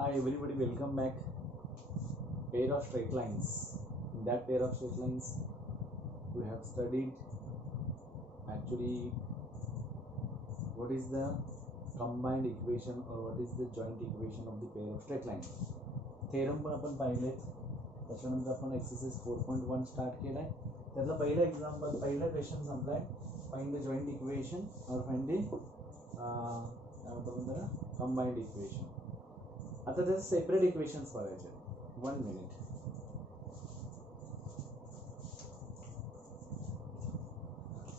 Hi everybody, welcome back. Pair of straight lines. In that pair of straight lines, we have studied actually what is the combined equation or what is the joint equation of the pair of straight lines. Theorem पण आपण पाहिलेत. त्याच्यानंतर आपण एक्सरसाइज 4.1 स्टार्ट केलाय. त्यातला पहिला एक्झाम्पल पहिला question संपलाय. Find the joint equation or find the काय म्हणतो त्याला कंबाइंड इक्वेशन. आता त्याचे सेपरेट इक्वेशन्स बघायचे. 1 मिनिट.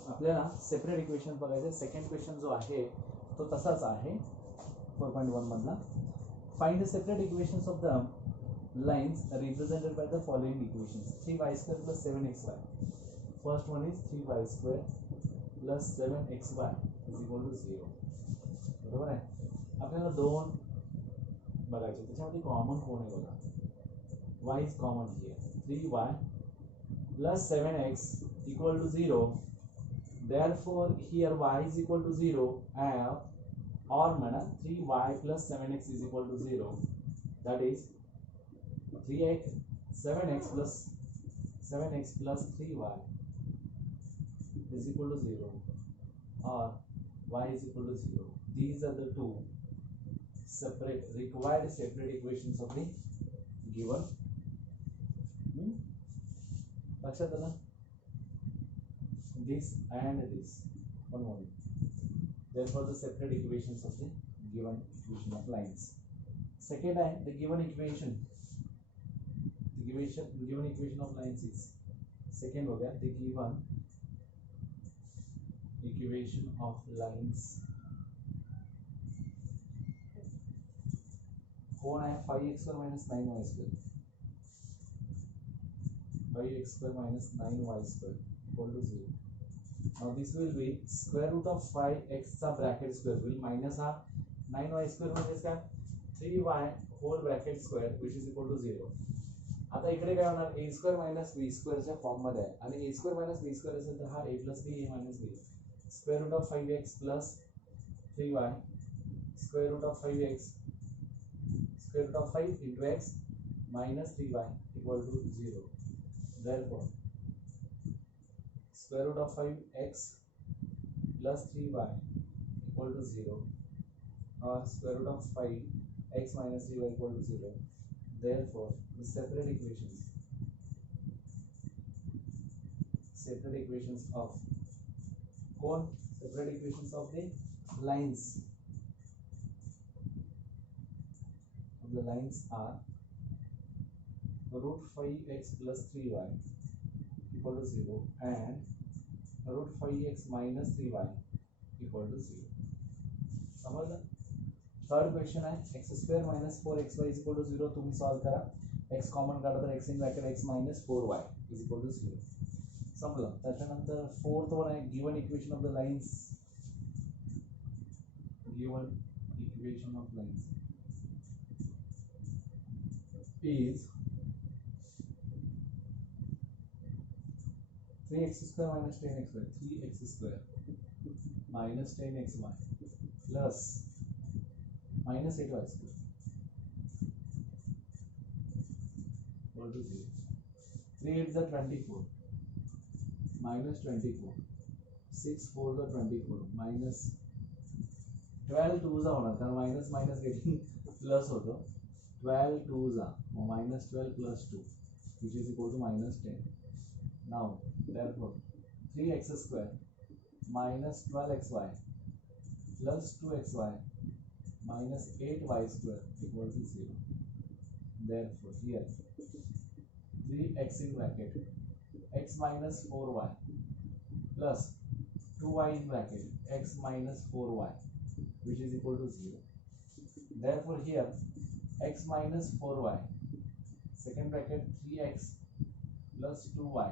आपल्याला सेपरेट इक्वेशन बघायचे. सेकंड क्वेश्चन जो आहे तो तसाच आहे 4.1 मधला. Find the separate equations of the lines represented by the following equations. 3y square plus 7xy. First one is 3y square plus 7xy is equal to 0. बरोबर आहे. आपल्याला दोन बघायचे. त्याच्यामध्ये कॉमन कोण आहे बघा. y is common here. 3y plus 7x equal to 0. Therefore here y is equal to 0 or म्हणा 3y plus 7x is equal to 0. That is 7x plus 3y is equal to 0 or y is equal to 0. These are the two required separate equations of the given. लक्षात आलं? This and this. One moment. Therefore the separate equations of the given equation of lines. Second and the given equation. The given equation of lines is second हो गया. The given equation of lines कौन है? 5x square minus 9y square. 5x square minus 9y square equal to 0. Now this will be square root of 5x चा bracket square will minus हा 9y square म्हणजे काय? 3y whole bracket square which is equal to 0. आता इकडे काय होणार? a square minus b स्क्वेअरच्या form मध्ये आहे आणि a square minus b square असेल तर हा a plus b a minus b square root of 5x plus 3y square root of 5x square root of 5 into x minus 3y equal to 0. Therefore square root of 5x plus 3y equal to 0 or square root of 5x minus 3y equal to 0. Therefore the separate equations of separate equations of the lines are root 5x plus 3y equal to 0 and root 5x minus 3y equal to 0. समझलं? Third question आहे x square minus 4xy is equal to 0. तुम्ही solve करा. x common काढा तर x in bracket x minus 4y is equal to 0. समजलं? त्याच्यानंतर fourth one आहे given equation of the lines. Given equation of lines is 3x square minus 10xy. 3x square minus 10xy plus minus 8y square equal to 0. 3 8 is 24 minus 24. 6 4 is 24 minus 12 2 होणार कारण minus minus getting plus होतो. 12 2 minus 12 plus 2 which is equal to minus 10. Now therefore 3x square minus 12xy plus 2xy minus 8y square equal to 0. Therefore here 3x in bracket x minus 4y plus 2y in bracket x minus 4y which is equal to 0. Therefore here x minus 4y second bracket 3x plus 2y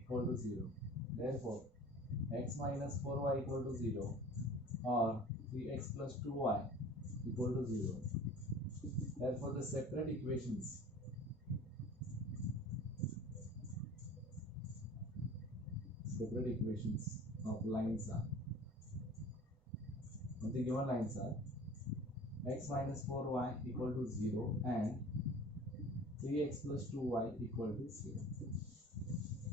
equal to 0. Therefore x minus 4y equal to 0 or 3x plus 2y equal to 0. Therefore the separate equations of lines are of the given lines are x minus 4y equal to 0 and 3x plus 2y equal to 0.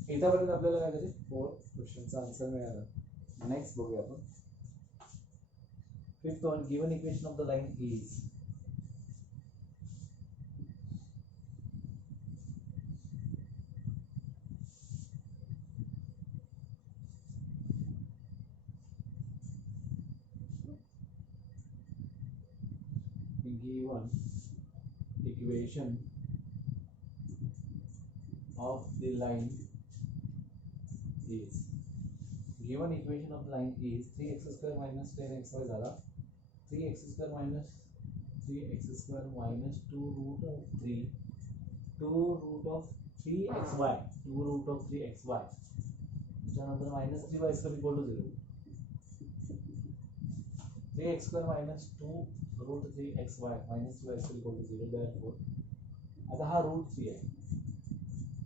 इथपर्यंत आपल्याला काय झाले 4 क्वेश्चनचा आन्सर मिळाला. नेक्स्ट बघूया आपण. Fifth one, given equation of the line is given equation of the line is 3x square minus 10xy झाला 3x square minus 2 root of 3 3xy त्याच्यानंतर minus 3y square equal to 0. 3x square minus 2 root 3xy minus 2y square equal to 0. Therefore आता हा root 3 आहे,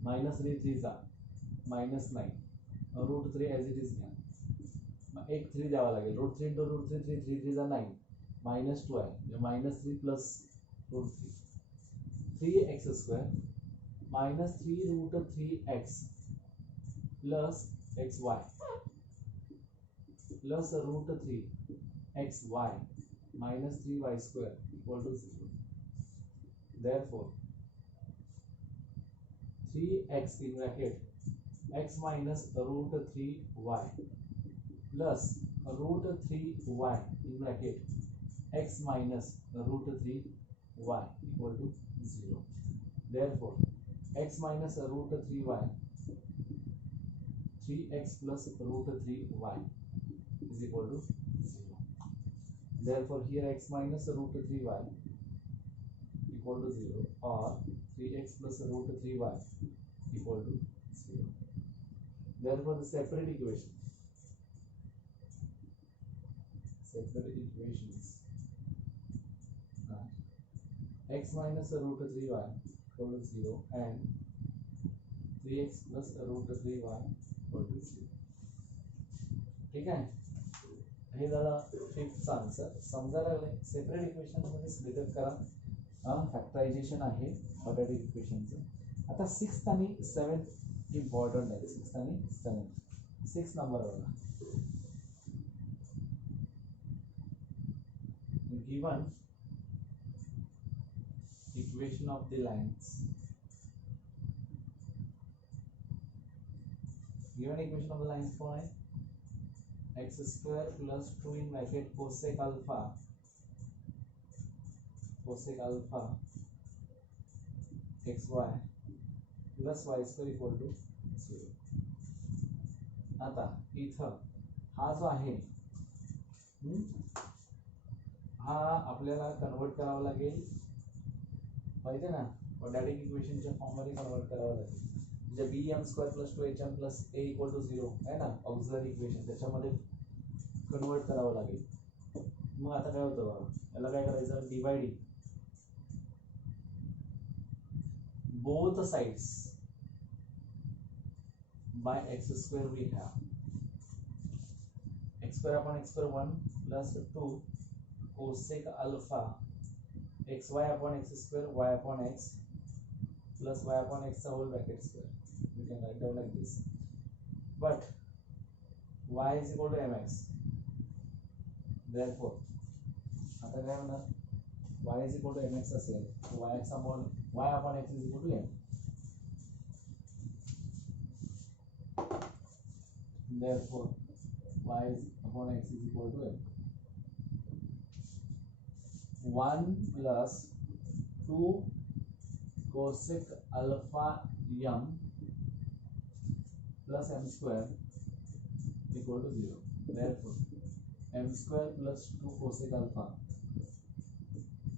minus 3 चा minus 9 root 3 as it is घ्या, मग एक 3 द्यावा लागेल. root 3 into root 3 3 चा 9 minus 2 आहे, minus 3 plus root 3x square minus 3 root 3x plus xy plus root 3xy minus 3y square equal to 0. Therefore 3x in bracket x minus root 3y plus root 3y in bracket x minus root 3y equal to 0. Therefore x minus root 3y 3x plus root 3y is equal to 0. Therefore here x minus root 3y equal to 0 or 3x plus root 3y equal to 0. Therefore the separate equations are x minus root 3y equal to 0 and 3x plus root 3y equal to 0. ठीक आहे, हे झालं fifth answer. समजायला लागले. Separate equation मध्ये स्प्लिट करा, फॅक्टरायझेशन आहे क्वाड्रॅटिक इक्वेशनचं. आता सिक्स्थ आणि सेवन्थ इम्पॉर्टंट आहे. सिक्स्थ आणि सेवन्थ. 6 नंबर बघा. Given equation of the lines. Given equation of the lines कौन है? x square plus 2 in bracket cosec alpha xy plus y square equal to 0. आता इथं हा जो आहे हा आपल्याला कन्वर्ट करावा लागेल, माहिती ना, क्वाड्रॅटिक इक्वेशनच्या फॉर्म मध्ये कन्वर्ट करावं लागेल. म्हणजे bm² plus 2hm plus a equal to 0 आहे ना, ऑक्झिलरी इक्वेशन, त्याच्यामध्ये कन्वर्ट करावं लागेल. मग आता काय होतं बघा, याला काय करायचं, dividing both sides by x square we have x square upon x square 1 plus 2 cosec alpha xy upon x square y upon x plus y upon x whole bracket square. We can write down like this, but y is equal to mx. Therefore आता काय होणार, y is equal to mx असेल, y upon x is equal to m. Therefore y upon x is equal to m. 1 plus 2 cosec alpha m plus m square equal to 0. Therefore m square plus 2 cosec alpha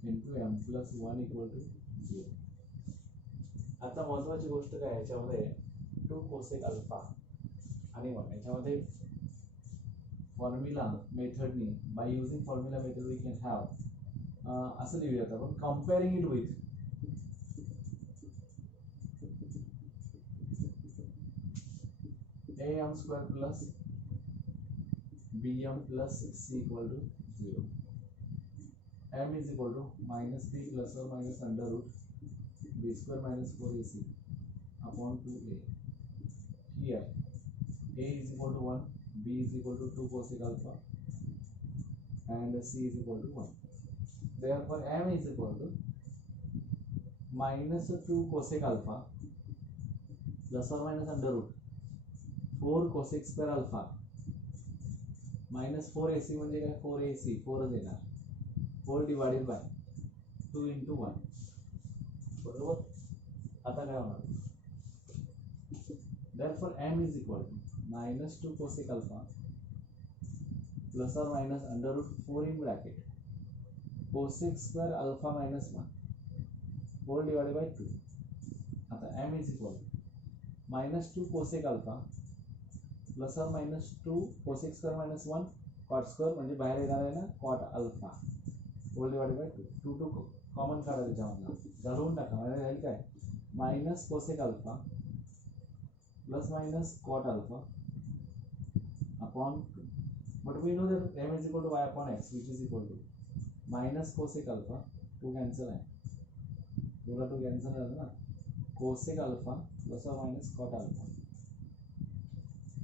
into m plus 1 equal to 0. आता महत्वाची गोष्ट काय याच्यामध्ये, 2 cosec alpha आणि 1 याच्यामध्ये formula मेथडनी, by using formula method we can have असं लिहूयात आपण, comparing it with am square plus bm plus c equal to 0. m is equal to minus 3 plus or minus under root b square minus 4ac upon 2a. Here a is equal to 1, b is equal to 2 cosec alpha, and c is equal to 1. Therefore m is equal to minus 2 cosec alpha plus or minus under root 4 cosec square alpha minus 4ac म्हणजे काय 4ac 4 येणार 4 divided by 2 into 1 बरोबर. आता काय होणार therefore m is equal to minus 2 cosec alpha plus or minus under root 4 in bracket cosec square alpha minus 1 4 divided by 2. आता m is equal to minus 2 cosec alpha plus or minus 2 cosec square minus 1 cot square म्हणजे बाहेर येणार आहे ना cot alpha whole divided by 2 2 कॉमन काढा त्याच्यामधला घालून टाका म्हणजे राहील काय minus cosec alpha plus minus cot alpha upon 2. But we know that m is equal to y upon x which is equal to minus cosec alpha 2 cancel आहे 2 ला 2 cancel झालं ना cosec alpha plus or minus cot alpha.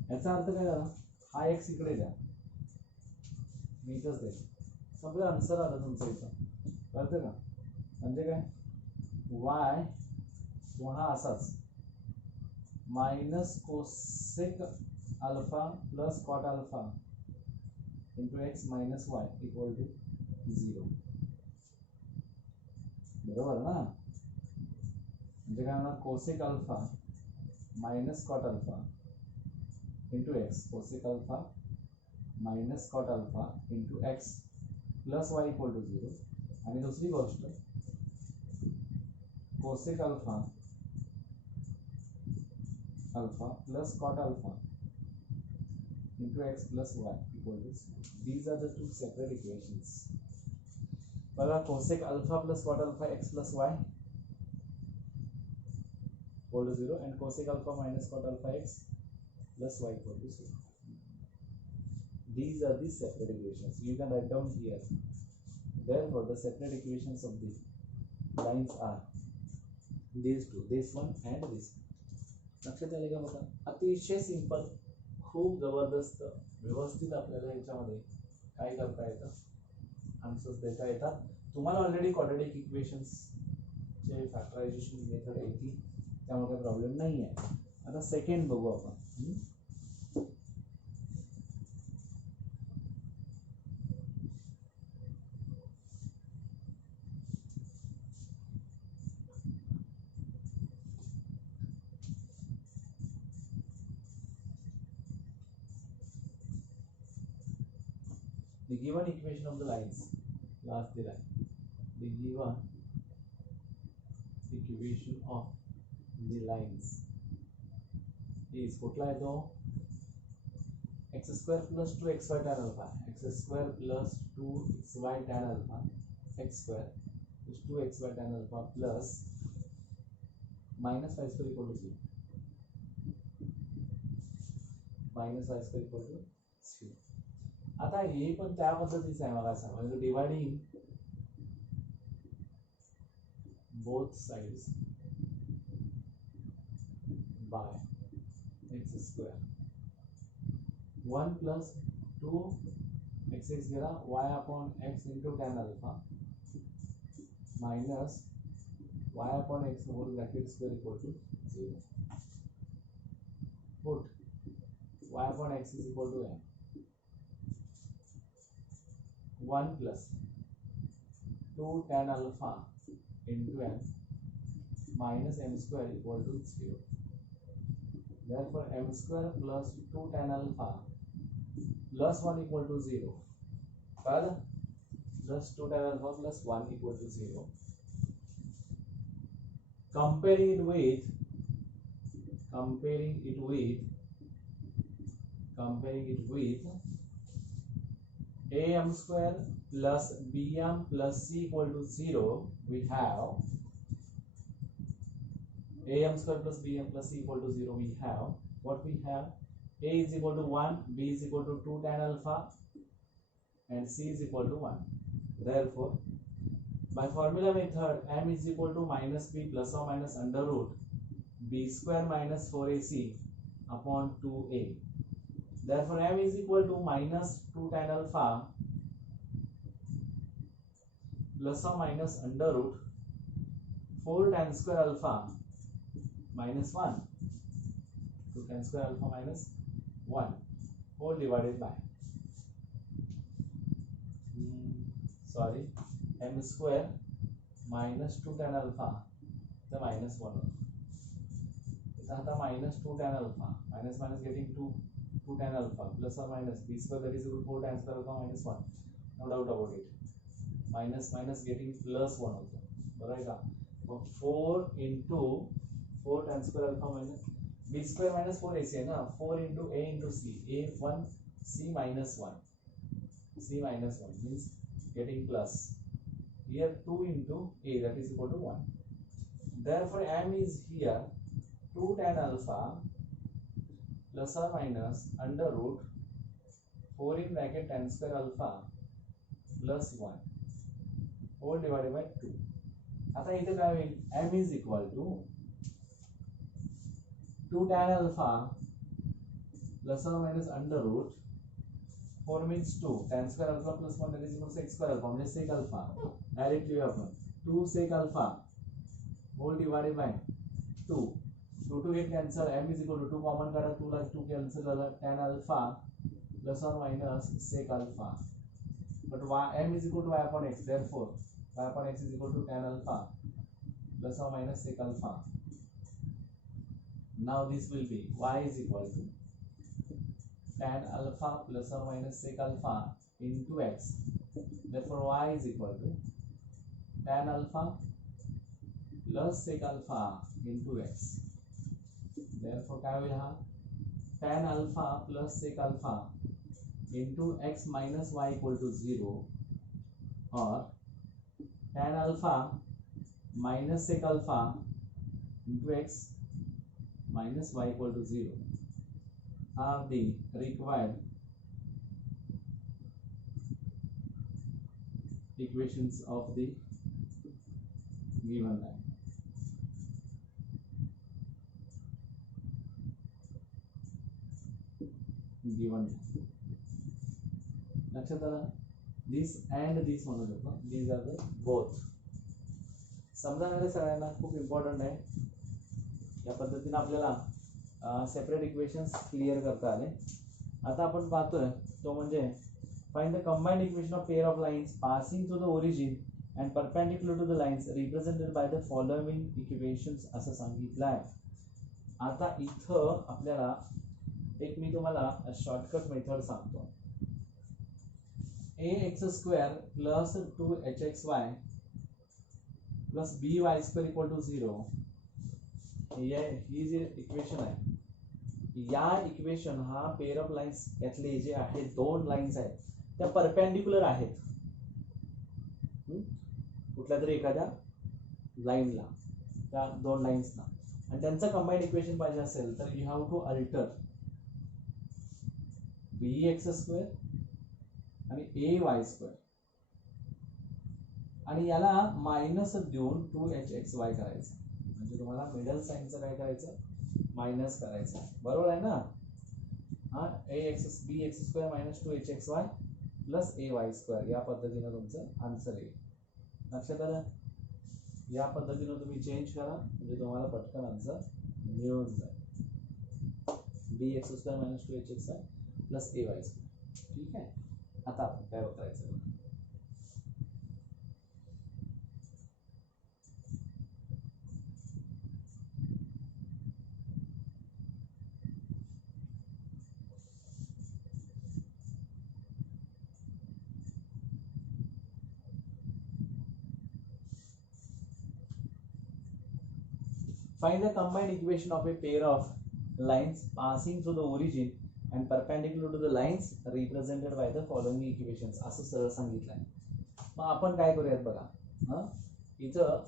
याचा अर्थ काय झाला हा x इकडे द्या मी इथंच दे सगळं आन्सर आलं तुमचं इथं कळतं का म्हणजे काय y किंवा हा असाच minus cosec alpha plus cot alpha into x minus y equal to 0 बरोबर ना. म्हणजे काय होणार cosec alpha minus cot alpha into x cosec alpha minus cot alpha into x plus y equal to 0. आणि दुसरी गोष्ट cosec alpha alpha plus cot alpha into x plus y equal to 0. These are the two separate equations. बघा cosec alpha plus cot alpha x plus y equal to 0 and cosec alpha minus cot alpha x plus y equal to 0. These are the separate equations. You can write down here. Therefore, the separate equations of the lines are these two, this one and this. लक्षात आले का बघा अतिशय सिंपल खूप जबरदस्त व्यवस्थित आपल्याला याच्यामध्ये काय करता येतं आन्सर्स देता येतात. तुम्हाला ऑलरेडी क्वाड्रॅटिक इक्वेशन्स चे फॅक्टरायझेशन मेथड येते त्यामुळे काही प्रॉब्लेम नाही आहे. आता सेकंड बघू आपण. The given equation of the lines, last the line, the given equation of the lines is कुठला आहे तो x square plus 2xy tan alpha, x square plus 2xy tan alpha, x square plus 2xy tan alpha plus minus y square equal to 0, minus y square equal to 0. आता हे पण त्या पद्धतीचं आहे मला सांगा म्हणजे dividing both sides by x square 1 plus 2 x x गेला y upon x into tan alpha minus y upon x whole bracket square equal to 0. Put y upon x is equal to m 1 plus 2 tan alpha into m minus m square equal to 0. Therefore, m square plus 2 tan alpha plus 1 equal to 0. Further, plus 2 tan alpha plus 1 equal to 0. Comparing it with am square plus bm plus c equal to 0, we have am square plus bm plus c equal to 0. We have what we have a is equal to 1, b is equal to 2 tan alpha and c is equal to 1. Therefore By formula method, m is equal to minus b plus or minus under root b square minus 4ac upon 2a. Therefore, m is equal to minus 2 tan alpha plus or minus under root 4 tan square alpha minus 1. 2 tan square alpha minus 1 whole divided by m square minus 2 tan alpha the minus 1 इथं आता minus 2 tan alpha minus minus getting 2 tan alpha plus or minus b square that is equal to 4 tan square alpha minus 1, no doubt about it. Minus minus getting plus 1 होतं बरोबर आहे का. मग 4 into 4 tan square alpha minus b square minus 4ac आहे ना. 4 into a into c, a1 c minus 1, c minus 1 means getting plus. Here 2 into a, that is equal to 1. Therefore m is here 2 tan alpha plus or minus under root 4 in bracket tan square alpha plus 1 whole divided by 2. आता इथे काय होईल, m is equal to 2 tan alpha plus or minus under root 4 means 2 tan square alpha plus 1 that is equal to sec square alpha म्हणजे sec alpha directly आपण 2 sec alpha whole divided by 2 to get cancel, m is equal to 2 common करा, 2 ला 2 cancel झाला, tan alpha plus or minus sec alpha, but y m is equal to y upon x, therefore y upon x is equal to tan alpha plus or minus sec alpha. Now this will be y is equal to tan alpha plus or minus sec alpha into x, therefore y is equal to tan alpha plus sec alpha into x. Therefore क्या होईल हा tan alpha plus sec alpha into x minus y equal to 0 or tan alpha minus sec alpha into x minus y equal to 0 are the required equations of the given line. Given लक्षात आलं, this and this म्हणू शकतो, these are the both. समजणारे सगळ्यांना खूप इम्पॉर्टंट आहे. या पद्धतीने आपल्याला सेपरेट इक्वेशन्स क्लिअर करता आले. आता आपण पाहतोय तो म्हणजे find the combined equation of pair of lines passing through the origin and perpendicular to the lines represented by the following equations असं सांगितलं आहे. आता इथं आपल्याला एक मी तुम्हाला शॉर्टकट मेथड सांगतो. ax² plus 2hxy plus by² equal to 0 ही जी इक्वेशन आहे, या इक्वेशन हा पेअर ऑफ लाइन्स यातले जे आहे दोन लाइन्स आहेत त्या परपेंडिक्युलर आहेत कुठल्या तरी एखाद्या लाईनला, त्या दोन लाइन्सना, आणि त्यांचं कंबाइंड इक्वेशन पाहिजे असेल तर you have to alter bx² आणि ay² आणि याला मायनस देऊन 2hxy करायचं, म्हणजे तुम्हाला मिडल साइनचं काय करायचं, मायनस करायचं, बरोबर आहे ना. हा bx² minus 2hxy plus ay² या पद्धतीने तुमचं आन्सर येईल. लक्षात आलं, या पद्धतीने तुम्ही चेंज करा म्हणजे तुम्हाला पटकन आन्सर मिळून जाईल. bx² minus 2hxy plus ay². ठीक आहे. आता आपण काय करायचं, find the combined equation of a pair of lines passing through the origin and perpendicular to the lines represented by the following equations असं सरळ सांगितलं आहे. मग आपण काय करूयात बघा, इथं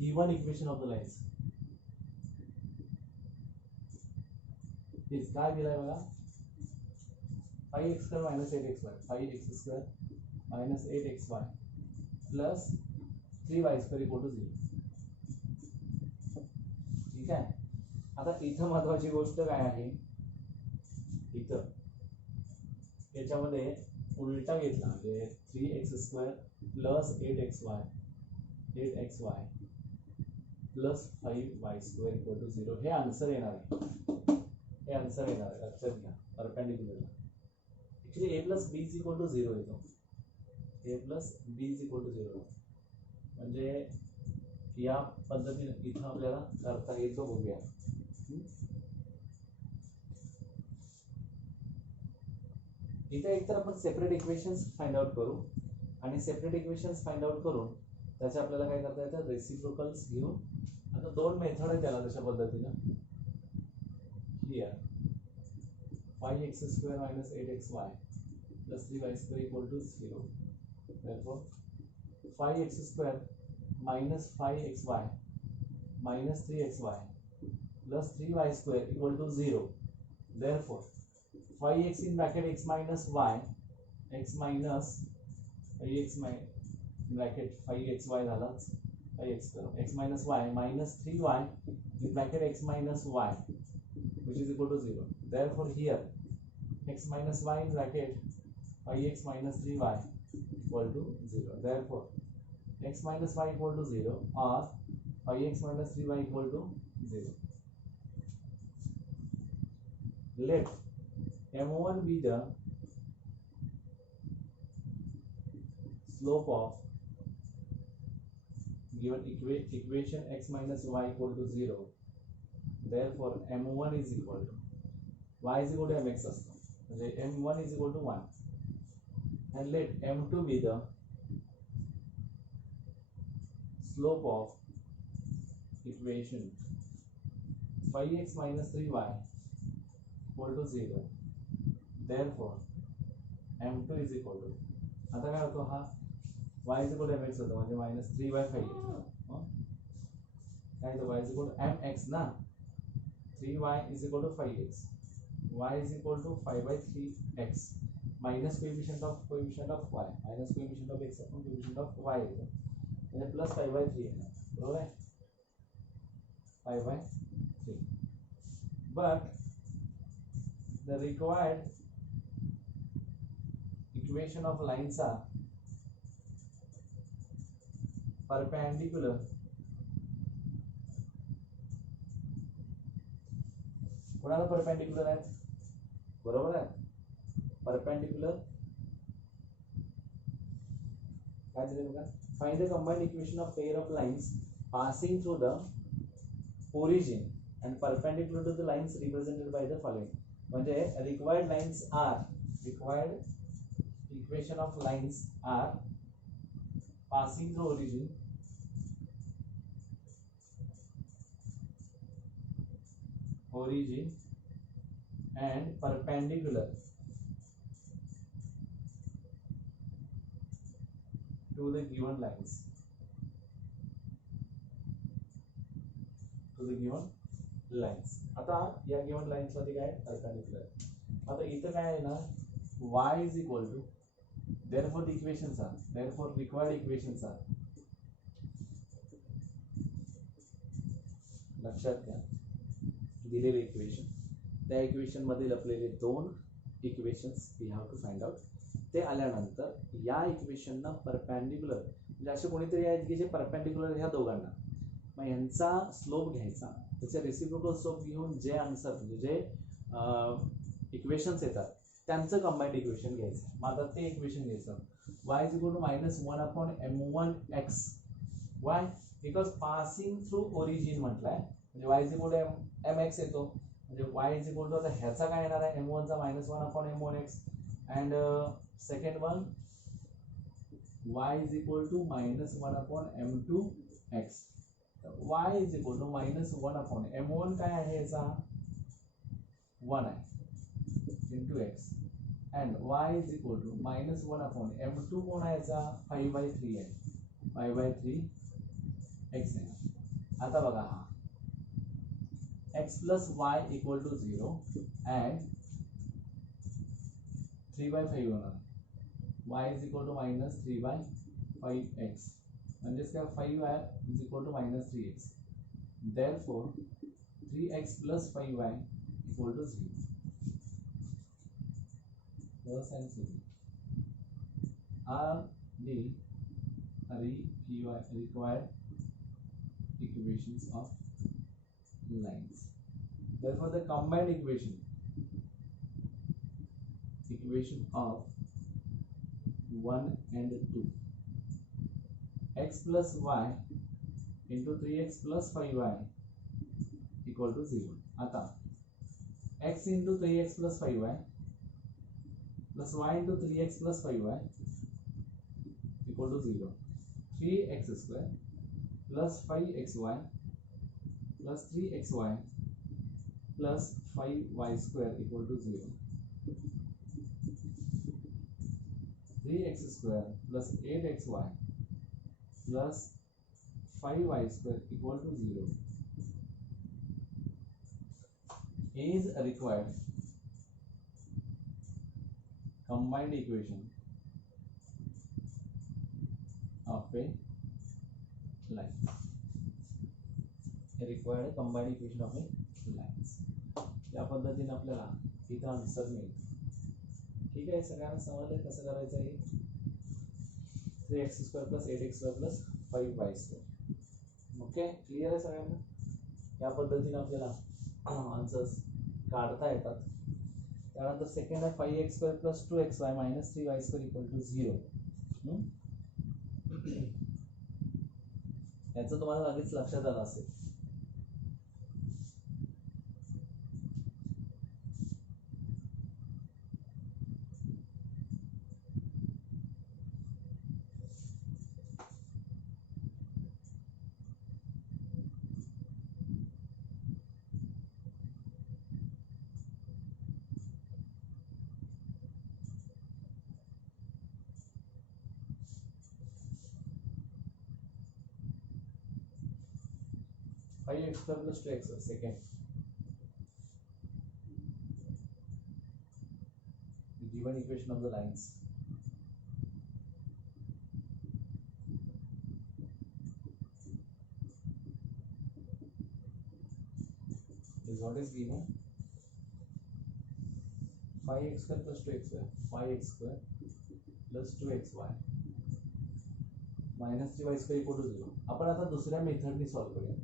given equation of the lines is काय दिलाय बघा, 5x² minus 8xy, 5x² minus 8xy plus 3y² equal to 0. ठीक आहे. आता इथं महत्वाची गोष्ट काय आहे, इथं याच्यामध्ये उलटा घेतला म्हणजे 3x² plus 8xy plus 5y² equal to 0 हे आन्सर येणार आहे. हे आन्सर येणार आहे, लक्षात घ्या. परपेंडिक्युलरला actually a plus b is equal to 0 येतो. a plus b is equal to 0 म्हणजे या पद्धतीने इथं आपल्याला करता येतो. बघूया. इथे एकतर आपण सेपरेट इक्वेशन्स फाइंड आउट करू आणि सेपरेट इक्वेशन्स फाइंड आउट करून त्याचे आपल्याला काय करता येतं, रेसिप्रोकल्स घेऊन. आता दोन मेथड आहेत त्याला तशा पद्धतीनं. Here 5x² minus 8xy plus 3y² equal to 0. Therefore 5x² minus 5xy minus 3xy plus 3y² equal to 0. Therefore 5x in bracket x minus y, x minus 5x in bracket 5xy झाला 5x करो x minus y minus 3y in bracket x minus y which is equal to 0. Therefore here x minus y in bracket 5x minus 3y equal to 0. Therefore x minus y equal to 0 or 5x minus 3y equal to 0. Let m1 be the slope of given equation x minus y equal to 0. Therefore m1 is equal to y is equal to mx असतो म्हणजे m1 is equal to 1 and let m2 be the slope of equation 5x minus 3y equal to 0. Therefore m2 is equal to, आता काय होतो हा y is equal to mx होतो म्हणजे minus 3/5 काय होतं y is equal to mx ना 3y is equal to 5x y is equal to 5/3x minus coefficient of y minus coefficient of x upon coefficient of y येतो म्हणजे plus 5/3 येणार. बरोबर आहे 5/3. but the required equation of lines are perpendicular कोणाला perpendicular आहेत, बरोबर आहे. Perpendicular काय दिले बघा, find the combined equation of pair of lines passing through the origin and perpendicular to the lines represented by the following. म्हणजे required lines are required equation of lines are passing through origin and perpendicular to the given lines. आता या given lines मध्ये काय परपेंडिक्युलर. आता इथं काय आहे ना y is equal to, therefore the equations are, therefore required equations are, लक्षात घ्या दिलेले इक्वेशन, त्या इक्वेशन मध्ये लपलेले दोन equations we have to find out. ते आल्यानंतर या इक्वेशनना परपेंडिक्युलर म्हणजे असे कोणीतरी आहेत की जे परपेंडिक्युलर ह्या दोघांना, मग यांचा स्लोप घ्यायचा, त्याचे रेसिप्रोकल स्लोप घेऊन जे आन्सर म्हणजे जे इक्वेशन्स येतात त्यांचं कंबाइंड इक्वेशन घ्यायचं. मग आता ते इक्वेशन घ्यायचं y is equal to -1/m1x. why? Because passing through origin म्हटलंय म्हणजे y is equal to mx येतो म्हणजे y is equal to, आता ह्याचा काय येणार आहे m1 चा -1/m1x and second one y is equal to -1/m2x. y is equal to -1/m1 काय आहे याचा 1 आहे into x and y is equal to -1/m2 कोण आहे याचा 5/3 आहे 5/3x आहे. आता बघा हा x plus y equal to 0 and 3/5 होणार. y is equal to minus 3/5x म्हणजेच काय 5y is equal to minus 3x therefore 3x plus 5y equal to 0. First and second are the required equations of lines. Therefore the combined equation of 1 and 2 x plus y into 3x plus 5y equal to 0. आता x into 3x plus 5y plus y into 3x plus 5y equal to 0. 3x square plus 5xy plus 3xy plus 5y square equal to 0. 3x square plus 8xy plus 5y square equal to 0 is a required combined equation of a line. Required combined equation of a lines. या पद्धतीने आपल्याला इथं आन्सर मिळेल. ठीक आहे, सगळ्यांना समजलं कसं करायचं आहे. 3x square plus 8x square plus 5y square. Okay, clear आहे सगळ्यांना. या पद्धतीने आपल्याला आन्सर्स काढता येतात. त्यानंतर सेकंड आहे 5x square plus 2xy minus 3y square equal to 0. याचं तुम्हाला लगेच लक्षात आलं असेल. x square plus 2x second. The given equation of the lines. Is what is given. 5x square plus 2xy. 5x square plus 2xy minus 3y square equal to 0. आपण आता दुसऱ्या मेथडनी सॉल्व करूया.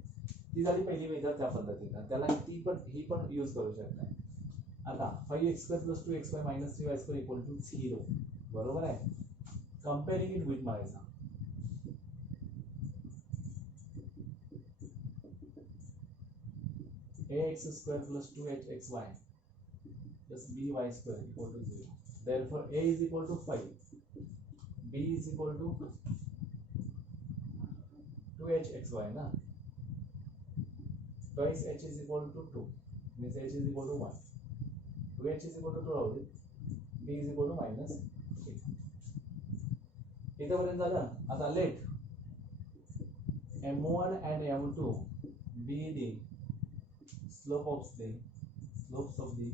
ती झाली पहिली मेथड त्या पद्धतीने. त्याला ही पण यूज करू शकता. आता 5x square plus 2xy minus 3y square equal to 0. बरोबर आहे. कंपेअरिंग इट विथ मारायचा. ax square plus 2hxy plus by square equal to 0. Therefore a is equal to 5, b is equal to 2hxy ना. Twice h is equal to 2 means h is equal to 1. 2h is equal to 2 Rahu they. b is equal to minus 3. इथपर्यंत झालं. आता let m1 and m2 be the slopes of the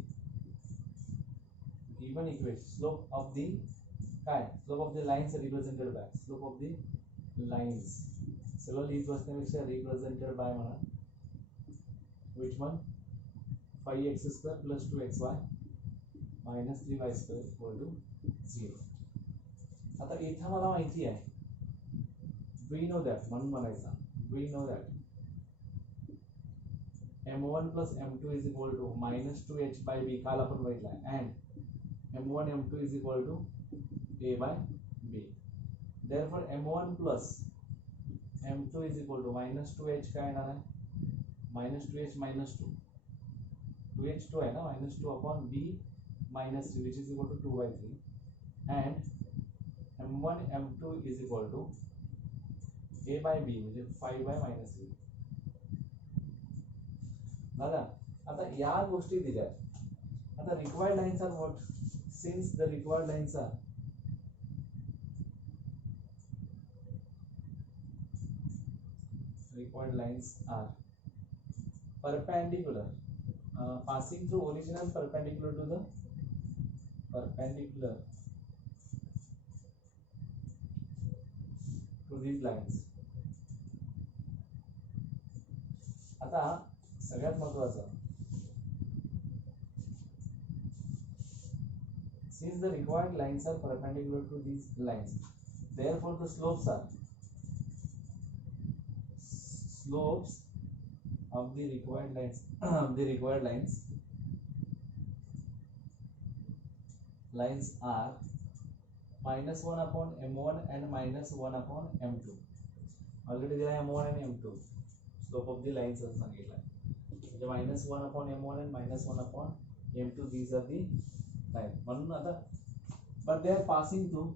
given equation. Slope of the lines represented by lines. चलो लीज बसण्यापेक्षा represented by म्हणा. Which one? 5x square plus 2xy minus 3y square equal to 0. आता इथं मला माहिती आहे. We know that म्हणून म्हणायचा. We know that m1 plus m2 is equal to minus 2h by b. काल आपण बघितला and m1 m2 is equal to a by b. Therefore m1 plus m2 is equal to minus 2h काय येणार आहे. minus 2h minus 2. 2h 2 है ना, minus 2 upon b minus 3 which is equal to 2 by 3 and m1 m2 is equal to a by b म्हणजे 5 by minus 3. बघा आता या गोष्टी दिल्या. आता required lines are what? Since the required lines are perpendicular, passing through original perpendicular to the perpendicular to these lines. आता सगळ्यात महत्वाचं, since the required lines are perpendicular to these lines, therefore the slopes of the required lines lines are -1 upon m1 and -1 upon m2. Already दिला m1 आणि m2 slope of the lines असं सांगितलं म्हणजे -1 upon m1 and -1 upon m2 these are the lines. म्हणून आता but they are passing through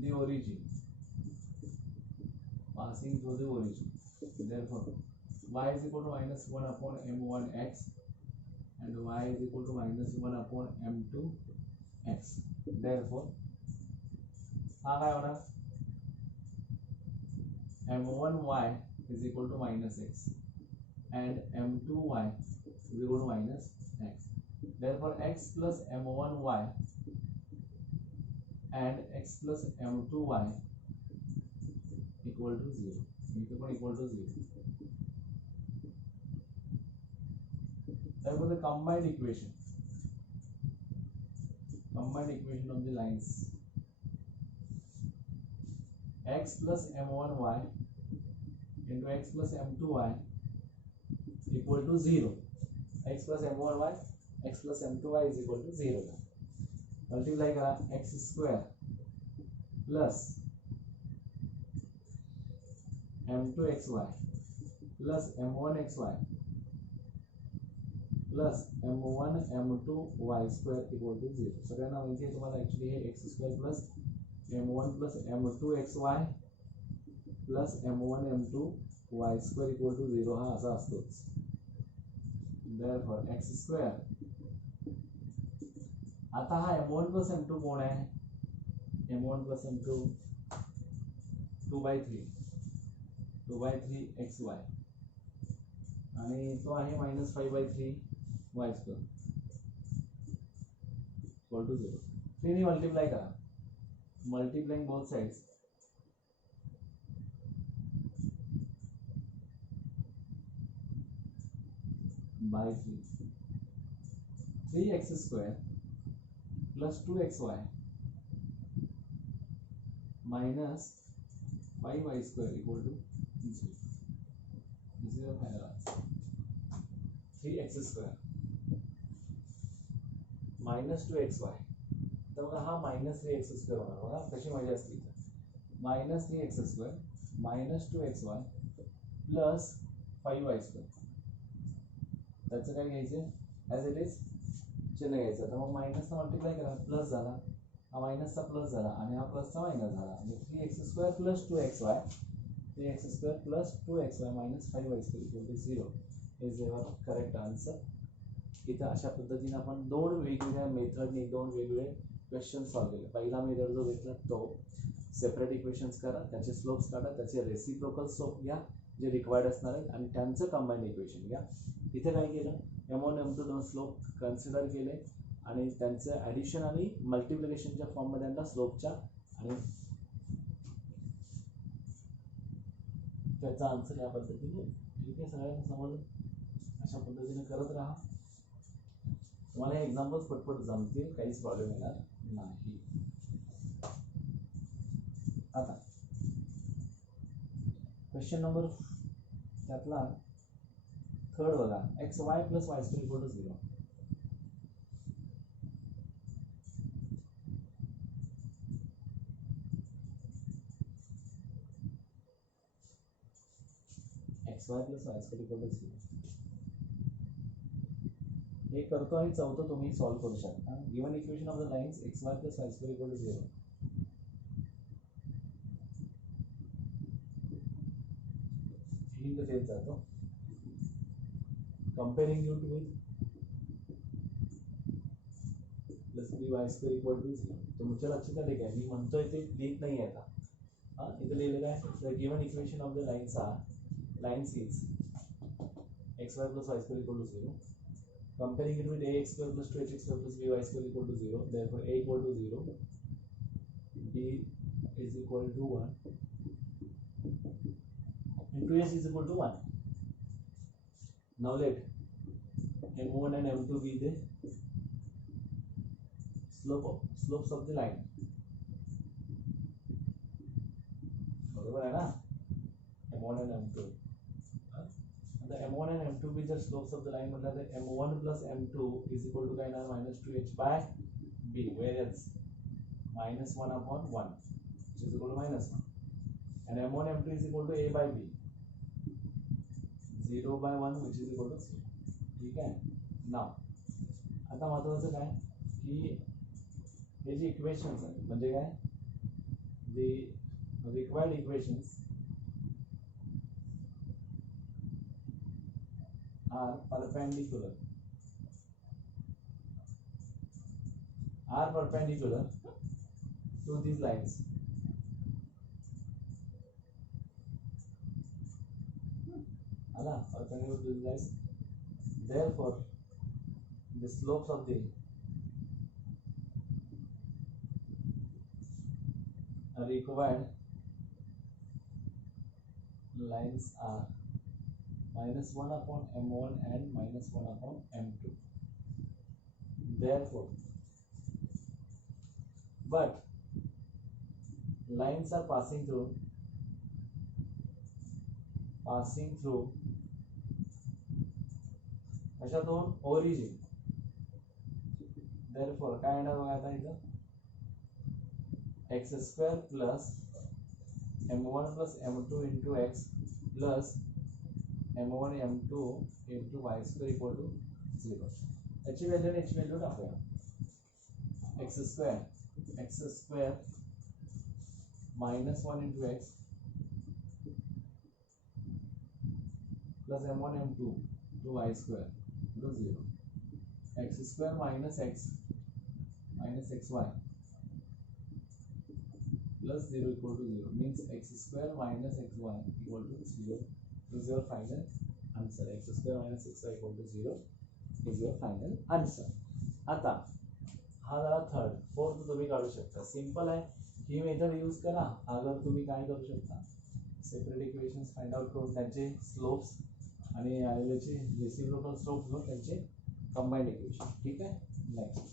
the origin, therefore y is equal to -1 upon m1x and y is equal to -1 upon m2x. therefore हा काय होणार, m1y is equal to -x and m2y is equal to -x. therefore x plus m1y and x plus m2y equal to 0. equal to 0. Therefore the combined equation of the lines x plus m1y into x plus m2y equal to 0. x plus m1y, x plus m2y is equal to 0. Multiply करा x square plus m2xy plus m1xy plus m1 m2y square equal to 0. सगळ्यांना माहिती आहे तुम्हाला actually हे x square plus m1 plus m2xy plus m1 m2y square equal to 0 हा असा असतोच. therefore x square, आता हा m1 प्लस m2 कोण आहे, m1 प्लस m2 2/3 xy आणि तो आहे -5/3 y स्क्वेअर इक्वल टू 0. 3 ने मल्टीप्लाई करा, multiplying both sides by 3x square plus 2xy minus 5y square equal to 0. This is your final answer. 3x square minus 2xy, तर बघा हा -3x square होणार. बघा कशी मजा असते इथे, -3x square minus 2xy plus 5y square. त्याचं काय घ्यायचं, ॲज इट इज चिन्ह घ्यायचं. तर मग मायनसचा मल्टिप्लाय करा, प्लस झाला, हा मायनसचा प्लस झाला आणि हा प्लसचा मायनस झाला. म्हणजे 3x square plus 2xy, 3x square plus 2xy minus 5y square equal to 0 is your correct answer. इथं अशा पद्धतीने आपण दोन वेगवेगळ्या मेथडने दोन वेगवेगळे क्वेश्चन सॉल्व्ह केले. पहिला मेथड जो घेतला तो सेपरेट इक्वेशन्स करा, त्याचे स्लोप्स काढा, त्याचे रेसिप्रोकल स्लोप घ्या जे रिक्वायर्ड असणार आहेत आणि त्यांचं कंबाईंड इक्वेशन घ्या. इथे काय केलं, m1 m2 दोन स्लोप कन्सिडर केले आणि त्यांचं ॲडिशन आणि मल्टिप्लिकेशनच्या फॉर्ममध्ये त्यांना स्लोपच्या आणि त्याचा आन्सर या पद्धतीने. ठीक आहे, सगळ्यांना समजलं. अशा पद्धतीने करत राहा, तुम्हाला हे एक्झाम्पल्स पटपट जमतील, काहीच प्रॉब्लेम येणार नाही. आता क्वेश्चन नंबर त्यातला थर्ड बघा, xy plus y square equal to 0. xy plus y square equal to 0 हे करतो आणि चौथं तुम्ही सॉल्व्ह करू शकता. Given equation of the lines xy plus y square equal to 0. Hint देत जातो, comparing it with plus 3y square equal to 0. तुमच्या लक्षात आले काय, मी म्हणतोय ते लिहित नाही आता. हा इथे लिहिलेलं आहे, the given equation of the lines is xy plus y square equal to 0 Comparing it with ax square plus 2hx square plus by square equal to 0. Therefore, a equal to 0, b is equal to 1, and 2s is equal to 1. Now let m1 and m2 be the slopes of the line. बरोबर है ना? m1 and m2. The m1 and m2 be the slopes of the line. मतलब m1 plus m2 is equal to kind of minus 2h by b, whereas minus 1 upon 1, which is equal to minus 1, and m1 m2 is equal to a by b, 0 by 1, which is equal to 0. ठीक है? Now आता महत्वाचं काय की हे जे इक्वेशन्स आहेत म्हणजे काय, the required equations are perpendicular to these lines. Perpendicular to these lines. Therefore, the slopes of the required lines are minus 1 upon m1 and minus 1 upon m2. Therefore, but lines are passing through कशातून origin. Therefore, काय येणार बघा आता इथं x square plus m1 plus m2 into x plus m1 m2 into y square equal to 0. याची व्हॅल्यू टाकूया. x square minus 1 into x plus m1 m2 to y square equal to 0. x square minus x minus xy plus 0 equal to 0 means x square minus xy equal to 0 is your final answer. X square minus xy equal to 0 is your final answer. आता हा झाला third. Fourth तुम्ही काढू शकता. सिंपल आहे. ही method use करा. अगर तुम्ही काय करू शकता, सेपरेट इक्वेशन्स फाइंड आउट करून त्यांचे स्लोप्स आणि आलेल्याचे रेसिप्रोकल स्लोप्स घेऊन त्यांचे कंबाइंड इक्वेशन. ठीक आहे. नेक्स्ट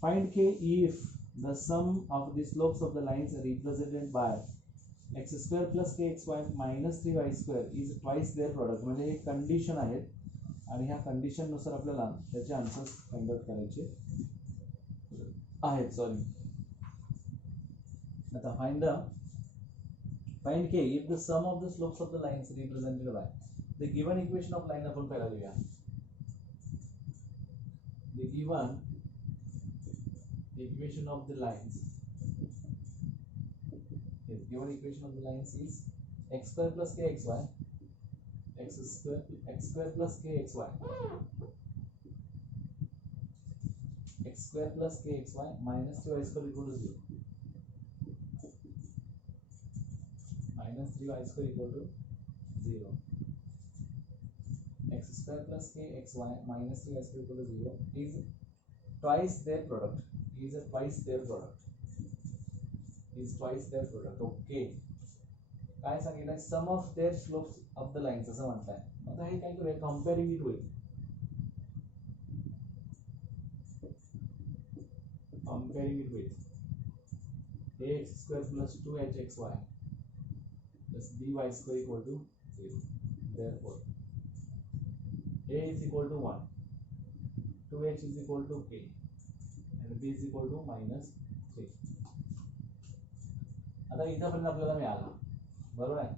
फाइंड के if the sum of the slopes of the lines represented by x square plus kxy minus 3y square is twice their product. म्हणजे हे कंडिशन आहेत आणि ह्या कंडिशन नुसार आपल्याला त्याचे आन्सर्स फाइंड आउट करायचे आहेत. सॉरी, आता फाइंड के if the sum of the slopes of the lines represented by the given equation of line आपण पहिला लिहूया. the given equation of the lines is x square plus kxy x square plus kxy minus 3y square equal to 0 minus 3y square equal to 0. X square plus kxy minus 3y square equal to 0 is twice their product. Okay. काय सांगितलं, sum of their slopes of the lines असं म्हणताय. आता हे काय करूया, comparing it with ax square plus 2hxy plus by square equal to 0. Therefore, a is equal to 1, 2h is equal to k, and b is equal to minus 3. आता इथपर्यंत आपल्याला मिळाला. बरोबर आहे.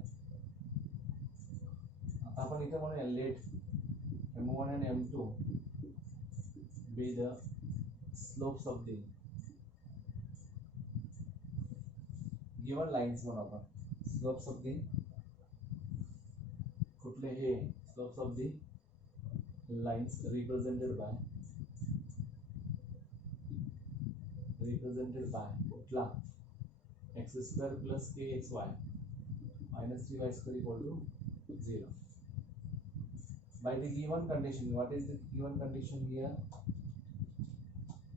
आता आपण इथे म्हणूया late m1 and m2 be the slopes of the given lines. म्हणून आपण slopes of the कुठले हे slopes of the lines represented by कुठला x square plus kxy minus 3y square equal to 0. by the given condition. What is the given condition here?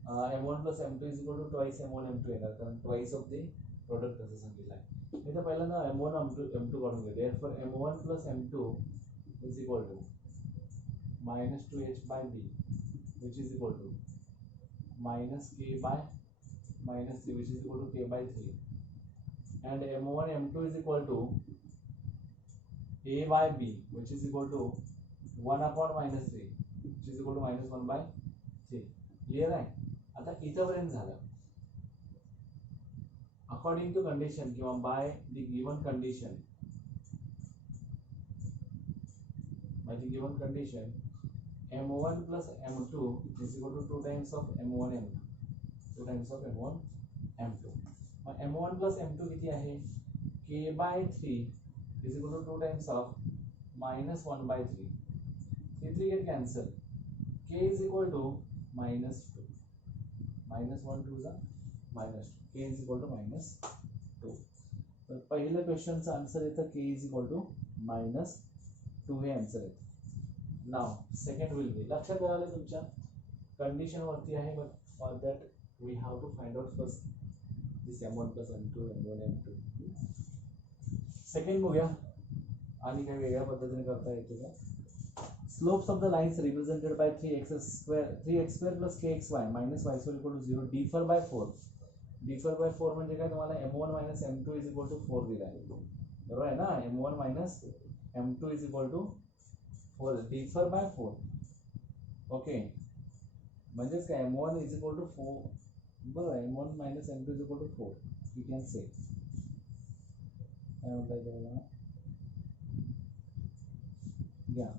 M1 plus M2 is equal to twice M1 M2 येणार कारण twice of the product असं सांगितलं आहे. इथं पहिल्यांदा M1 M2 काढून घे. Therefore M1 plus M2 is equal to minus 2h by b, which is equal to minus k by minus 3, which is equal to k by 3, and M1 M2 is equal to a by b, which is equal to 1 upon minus 3, which is equal to minus 1 by 3. Clear आहे? आता इथपर्यंत झालं. According to condition किंवा by the given condition, M1 plus M2 is equal to 2 times of M1 M2, 2 times of M1 M2. M1 plus M2 किती आहे? K by 3 is equal to 2 times of minus 1 by 3. 3 get cancel. K is equal to minus 2. Minus 1 2 is minus 2. K is equal to minus 2. तर पहिल्या क्वेश्चनचा answer येतं K is equal to minus 2 हे answer येतं. Now second will be. लक्षात आलं तुमच्या condition वरती आहे, but for that we have to find out first this M1 plus M2 M1 M2. Second बघूया आणि काही वेगळ्या पद्धतीने करता येते का? Slopes of the lines represented by 3x square plus kxy minus y square equal to 0 differ by 4. Differ by 4 म्हणजे काय? तुम्हाला M1 minus M2 is equal to 4 दिला आहे, बरोबर आहे ना? M1 minus M2 is equal to 4. Differ by 4. ओके, म्हणजेच काय? M1 is equal to 4, बरोबर आहे? M1 minus M2 is equal to 4. You can say काय म्हणता येईल मला? Yeah.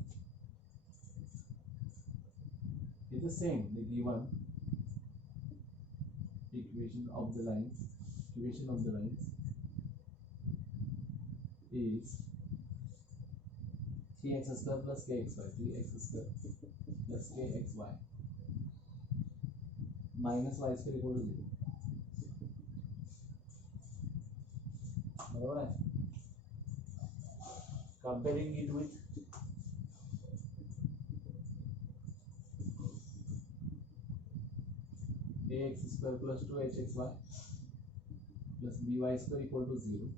It is same. The given equation of the lines is 3x square plus kxy, 3x square plus kxy minus y square equal to 0. बरोबर आहे? Comparing it with ax square plus 2hxy plus by square equal to 0.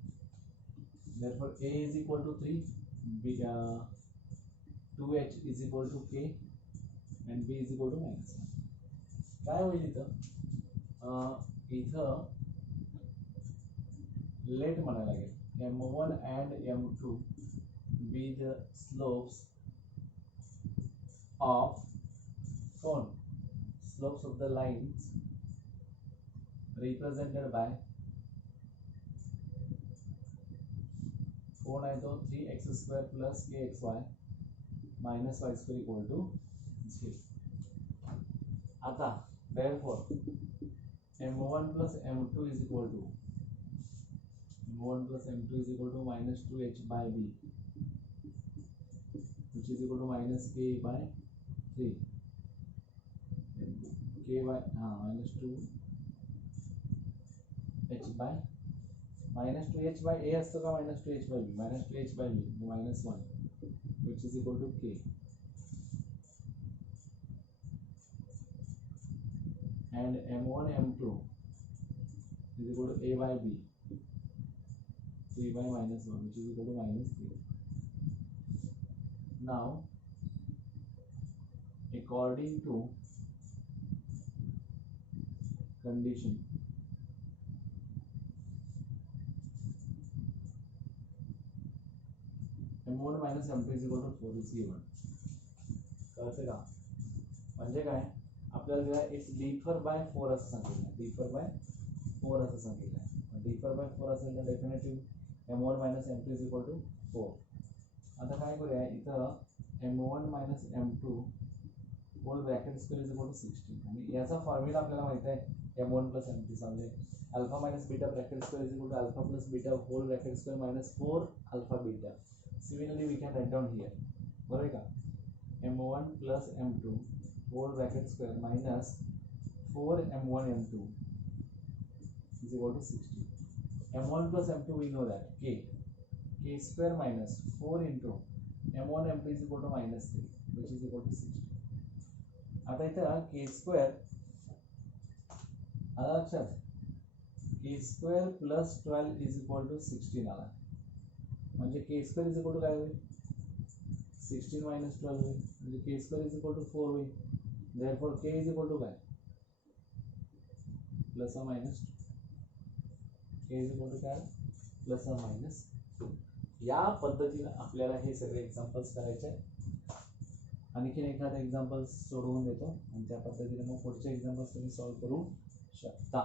Therefore a is equal to 3, b 2h is equal to k, and b is equal to minus 1. काय होईल इथं? इथं लेट म्हणायला लागेल M1 and M2 be the slopes of slopes of the lines represented by कोण आहे तो? 3x square plus kxy minus y square equal to 0. आता therefore M1 plus M2 is equal to minus 2h by b, which is equal to minus k by 3. K by minus 2h by minus 2h by a असतो का? minus 2h by b, minus 2h by b minus 1, which is equal to k, and M1 M2 is equal to a by b, 3 by minus 1, which is equal to minus 3. Now according to condition M1 minus M2 is equal to 4 is given. कळते का? म्हणजे काय? आपल्याला दिला it's differ by 4 असं सांगितलं आहे. Differ by 4 असं सांगितलं आहे. डिफर बाय 4 असेल तर definitely M1 minus M2 is equal to 4. आता काय करूया? इथं M1 minus M2 whole bracket square is equal to 16, आणि याचा फॉर्म्युला आपल्याला माहिती आहे M1 plus M2 म्हणजे alpha minus beta bracket square is equal to alpha plus beta whole bracket square minus 4 alpha beta. Similarly we can write down here, बरोबर का? M1 plus M2 whole bracket square minus 4 M1 M2 is equal to 16. M1 plus M2 we know that k square minus 4 into M1 M2 is equal to minus 3. which is equal to 60. आता इथं k square आला लक्षात, k square plus 12 is equal to 16 आला, म्हणजे k square is equal to काय होईल 16 minus 12 होईल, म्हणजे k square is equal to 4 होईल. Therefore k is equal to काय plus or minus, k is equal to काय प्लस और मायनस 2. या पद्धतीने आपल्याला हे सगळे एक्झाम्पल्स करायचे आहेत. आणखीन एखादा एक्झाम्पल सोडवून देतो आणि त्या पद्धतीने मग पुढचे एक्झाम्पल्स तुम्ही सॉल्व करू शकता.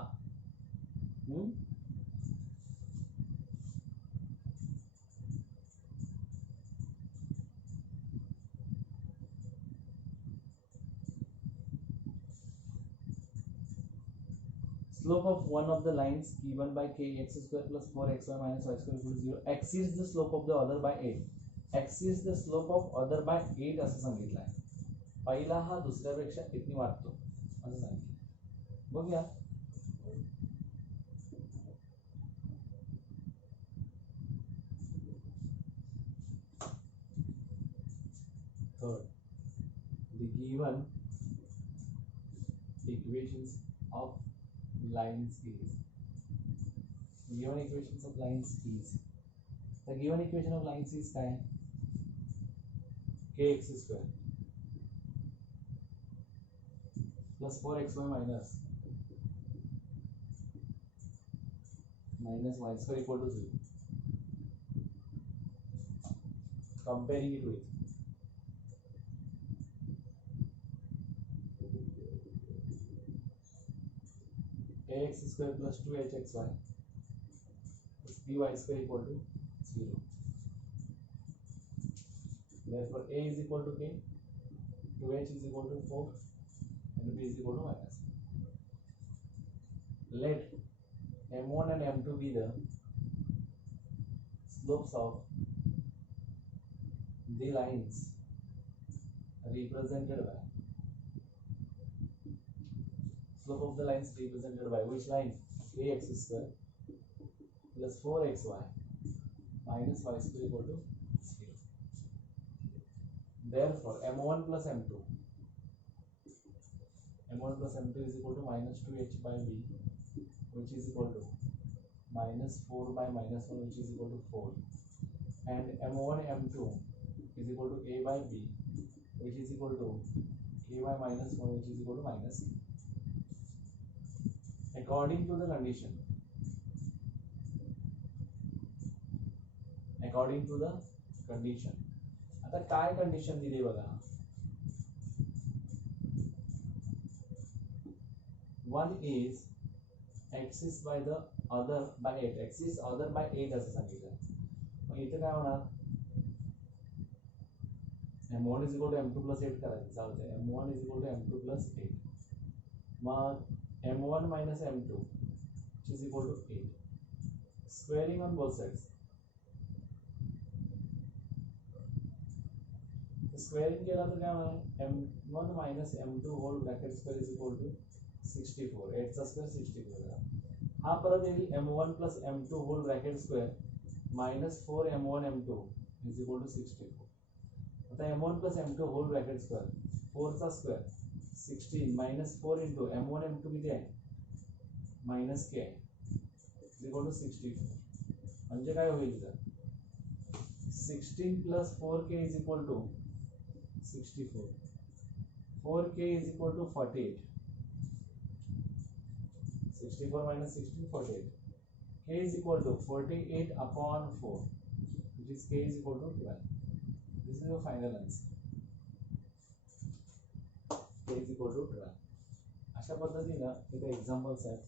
Slope of one of the lines given by k x square plus 4xy minus y square equal to 0 exceeds the slope of the other by 8. Exceeds the slope of other by 8 असं सांगितलं आहे. पहिला हा दुसऱ्यापेक्षा किती वाढतो असं सांगितलं. बघूया. Third, the given equations of lines is the given equation of lines is काय kx square plus 4xy minus y square equal to 0. Comparing it with ax square plus 2hxy plus by square equal to 0. Therefore a is equal to k, 2h is equal to 4 and b is equal to minus. Let m1 and m2 be the slopes of the lines represented by slope of the lines represented by which line? Ax square plus 4xy minus y square equal to 0. Therefore m1 plus m2 is equal to minus 2h by b, which is equal to minus 4 by minus 1, which is equal to 4, and m1 m2 is equal to a by b, which is equal to a by minus 1, which is equal to minus a. According to the condition, आता काय कंडिशन दिली बघा. One is axis by the other by 8, axis other by 8 असं सांगितलं. मग इथे काय होणार, m1 is equal to m2 plus 8 करायचं चालतंय. m1 is equal to m2 plus 8. Mug m1 minus m2 which is equal to 8. Squaring on both sides. Squaring केला तर काय होणार, m1 minus m2 whole bracket square is equal to 64. 8 चा स्क्वेअर 64. हा परत येईल m1 plus m2 whole bracket square minus 4 m1 m2 is equal to 64. आता m1 plus m2 whole bracket square 4 चा स्क्वेअर 16 minus 4 into m1 m2 किती आहे minus k is equal to 64. म्हणजे काय होईल इथं 16 plus 4k is equal to 64. 4k is equal to 48. 64 minus 16, 48. K is equal to 48 upon 4, which is k is equal to 12. This is your final answer. K is equal to 12. अशा पद्धतीने इथे एक्झाम्पल्स आहेत.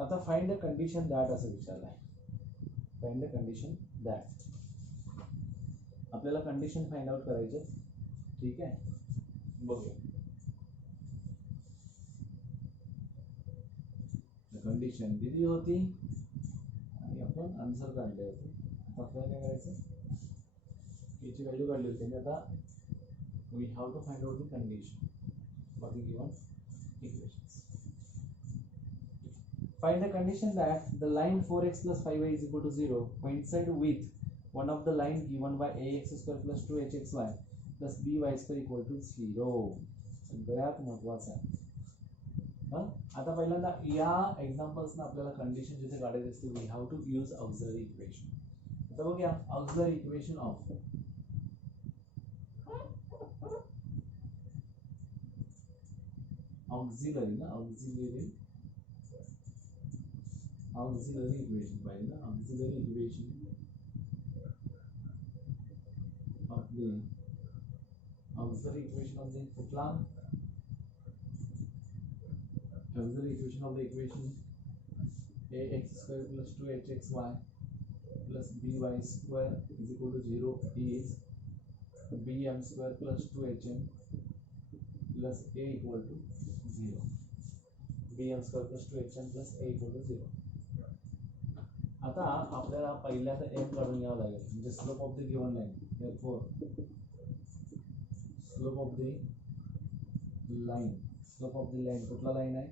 आता find the condition that असं विचारलं आहे. Find the condition that. आपल्याला condition find out करायचे. ठीक आहे, बघूया. कंडिशन दिली होती आणि आपण आन्सर काढले होते. आता आपल्याला काय करायचं, याची व्हॅल्यू काढली होती आणि आता we have to find out the condition for the given equations. Find the condition that the line 4x plus 5y is equal to 0 coincide with one of the line given by ax square plus 2hxy plus b y square equal to 0. सगळ्यात महत्वाचं आहे. आता पहिल्यांदा या एक्झाम्पल्सना आपल्याला कंडिशन जिथे काढायची असते we have to use auxiliary equation. आता बघूया auxiliary equation of auxiliary equation पाहिजे ना. Auxiliary equation of the auxiliary equation of the कुठला auxiliary equation of the equation ax square plus 2hxy plus by square is equal to 0 is bm square plus 2hm plus a equal to 0. bm square plus 2hm plus a equal to 0. आता आपल्याला पहिल्या तर m काढून घ्यावं लागेल म्हणजे slope of the given line. therefore slope of the line कुठला लाइन आहे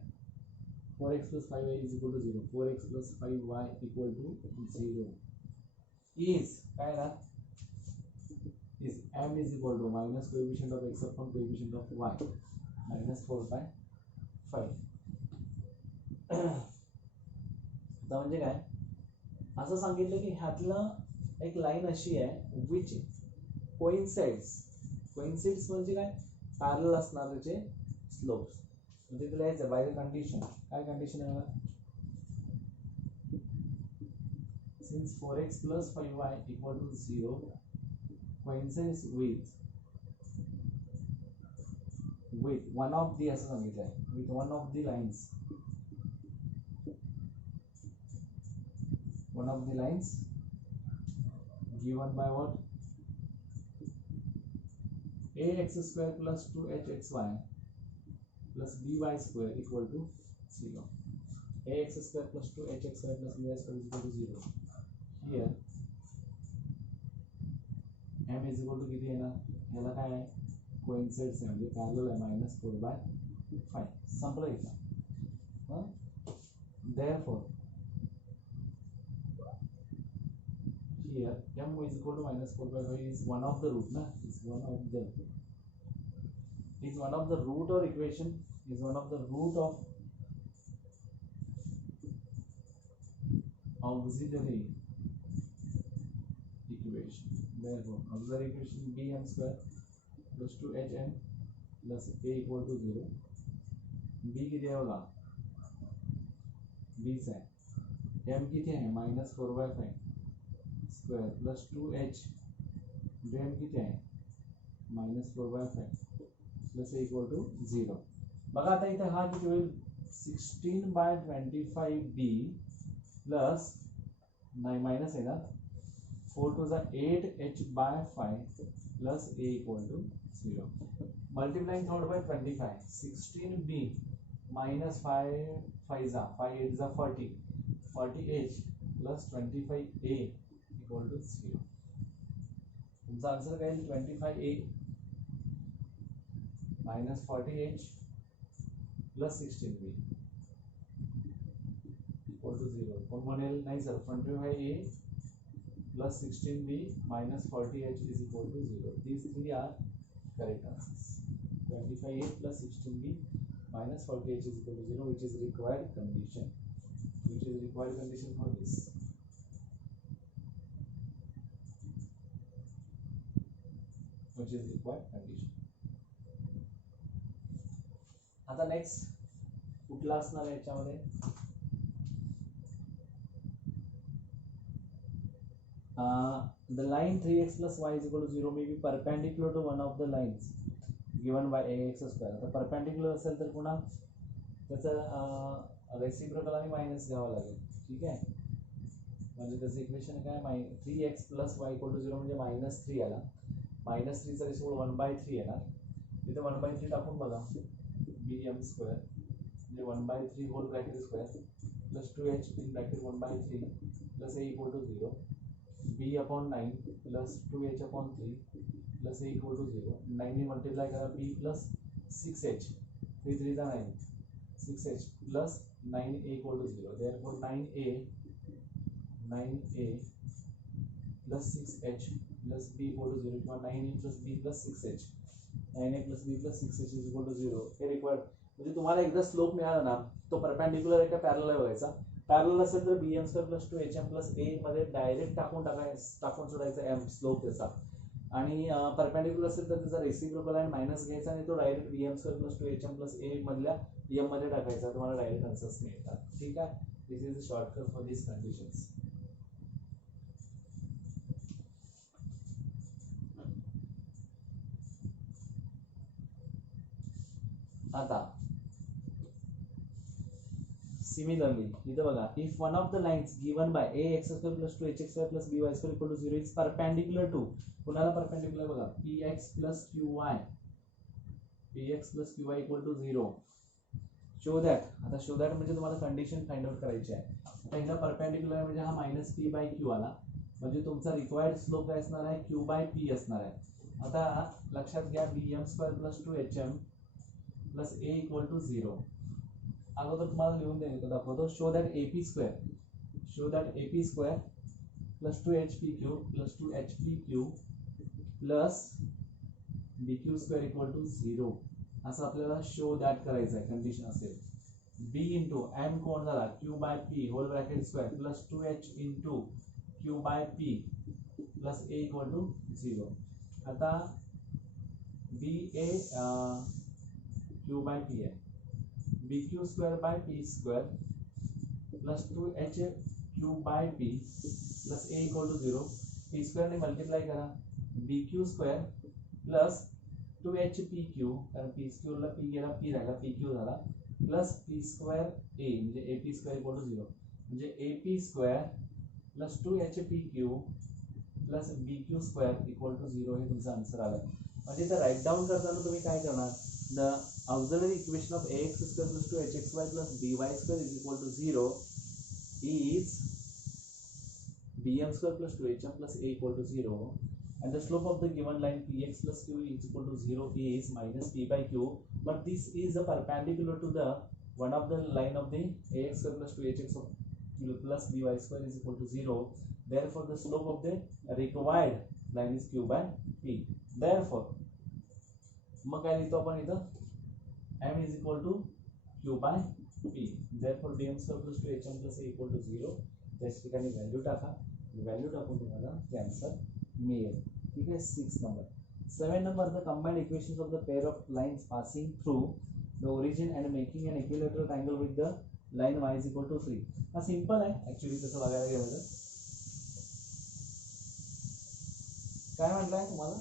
4x plus 5y is equal to 0. 4x plus 5y equal to 0 is काय ना is m is equal to minus coefficient of x upon coefficient of y minus 4 by 5. आता म्हणजे काय असं सांगितलं की ह्यातलं एक लाईन अशी आहे which coincides म्हणजे काय पॅरलल असणारे स्लोप्स. म्हणजे तुला यायचं बाय द कंडिशन काय कंडिशन आहे बघा since 4x plus 5y equal to 0 coincides with one of the असं सांगितलं आहे with one of the lines given by what ax square plus 2hxy plus by square equal to 0. ax square plus 2hxy plus by square is equal to 0. Here m is equal to किती आहे ना याला काय आहे coincides आहे म्हणजे पॅरलल आहे -4 by 5. संपलं इथं. therefore here m is equal to -4 by 5 is one of the root na is one of the root or equation is one of the root of auxiliary equation. Therefore auxiliary equation bm square plus 2hm plus a equal to 0. b किती आहे बघा b चा m किती आहे -4 by 5 square plus 2h m किती आहे -4 by 5 plus a equal to 0. बघा आता इथे हा किती होईल 16 by 25b plus माइनस आहे ना 4 to the 8h by 5 plus a equal to 0. Multiplying third by 25 16b minus 5 za 5 8 za 40 40h plus 25a equal to 0. तुमचा आन्सर काय येईल 25a minus 40h plus 16b equal to 0. कोण म्हणेल नाही sir 25a plus 16b minus 40h is equal to 0. These three are correct answers. 25a plus 16b minus 40h is equal to 0, which is required condition. For this. Which is required condition. आता नेक्स्ट कुठला असणार आहे याच्यामध्ये the line 3x plus y is equal to 0 may be perpendicular to one of the lines given by ax square. आता perpendicular असेल तर पुन्हा त्याचा रेसिप्रोकल आणि मायनस घ्यावा लागेल. ठीक आहे म्हणजे त्याचं इक्वेशन काय 3x plus y equal to 0 म्हणजे -3 आला. -3 चा रेसिप्रोकल 1/3 येणार. इथे 1/3 टाकून बघा bm square म्हणजे 1/3 whole bracket square plus 2h in bracket 1/3 plus a equal to 0. b upon 9 plus 2h upon 3 plus a equal to 0. 9 ने मल्टीप्लाई करा b plus 6h 3 3 जा 9 6h plus 9a equal to 0. Therefore 9a plus 6h plus b equal to 0 किंवा 9a plus b plus 6h 9a plus b plus 6h is equal to 0 हे required. म्हणजे तुम्हाला एकदा स्लोप मिळाला ना तो परपेंडिक्युलर आहे का पॅरलल आहे बघायचा. पॅरलल असेल तर bm square plus 2hm plus a मध्ये डायरेक्ट टाकून सोडायचा m स्लोप त्याचा. आणि परपेंडिक्युलर असेल तर त्याचा रेसिप्रोकल आहे मायनस घ्यायचा आणि तो direct bm square plus 2hm plus a मधल्या m मध्ये टाकायचा. तुम्हाला डायरेक्ट आन्सर्स मिळतात. ठीक आहे. This is the shortcut for this conditions. आता सिमिलरली इथं बघा, if one of the lines given by ax square plus 2hx plus by square equal to 0 is perpendicular to, कुणाला परपेंडिक्युलर बघा, px plus qy equal to 0. Show that. आता show that म्हणजे तुम्हाला condition find out करायची आहे. आता इथं परपेंडिक्युलर म्हणजे हा मायनस p बाय q आला, म्हणजे तुमचा रिक्वायर्ड स्लोप काय असणार आहे, q बाय p असणार आहे. आता लक्षात घ्या bm square plus 2hm plus a equal to 0. अगोदर तुम्हाला लिहून दाखवतो. Show that ap square plus 2hpq plus 2hpq plus bq square equal to 0 असं आपल्याला शो दॅट करायचं आहे. कंडिशन असेल b इंटू m कोण झाला q by p whole bracket square plus 2h into q by p plus a equal to 0. आता ba q by p है, bq square by p square plus 2h q by p plus a equal to 0. p square ने multiply करा, bq square plus 2hpq, कारण p square ला p गेला p राहिला pq झाला, plus p square a म्हणजे ap square equal to 0. म्हणजे ap square plus 2hpq plus bq square equal to 0 हे तुमचा आन्सर आला. म्हणजे इथं राईट डाऊन करताना तुम्ही काय करणार, the auxiliary equation of ax square plus 2hxy plus by square is equal to 0 is bm square plus 2hm plus a equal to 0, and the slope of the given line px plus q is equal to 0 is minus p by q, but this is a perpendicular to the one of the line of the ax square plus 2hx plus by square is equal to 0. Therefore the slope of the required line is q by p. Therefore मग काय लिहितो आपण इथं, m is equal to q by p. therefore bm square plus 2hm plus a equal to 0. त्याच ठिकाणी व्हॅल्यू टाका, व्हॅल्यू टाकून तुम्हाला ते आन्सर मिळेल. ठीक आहे. 6 number. 7 number, the combined equations of the pair of lines passing through the origin and making an equilateral triangle with the line y is equal to 3. हा सिंपल आहे ऍक्च्युली तसं बघायला गेलं तर. काय म्हटलंय तुम्हाला,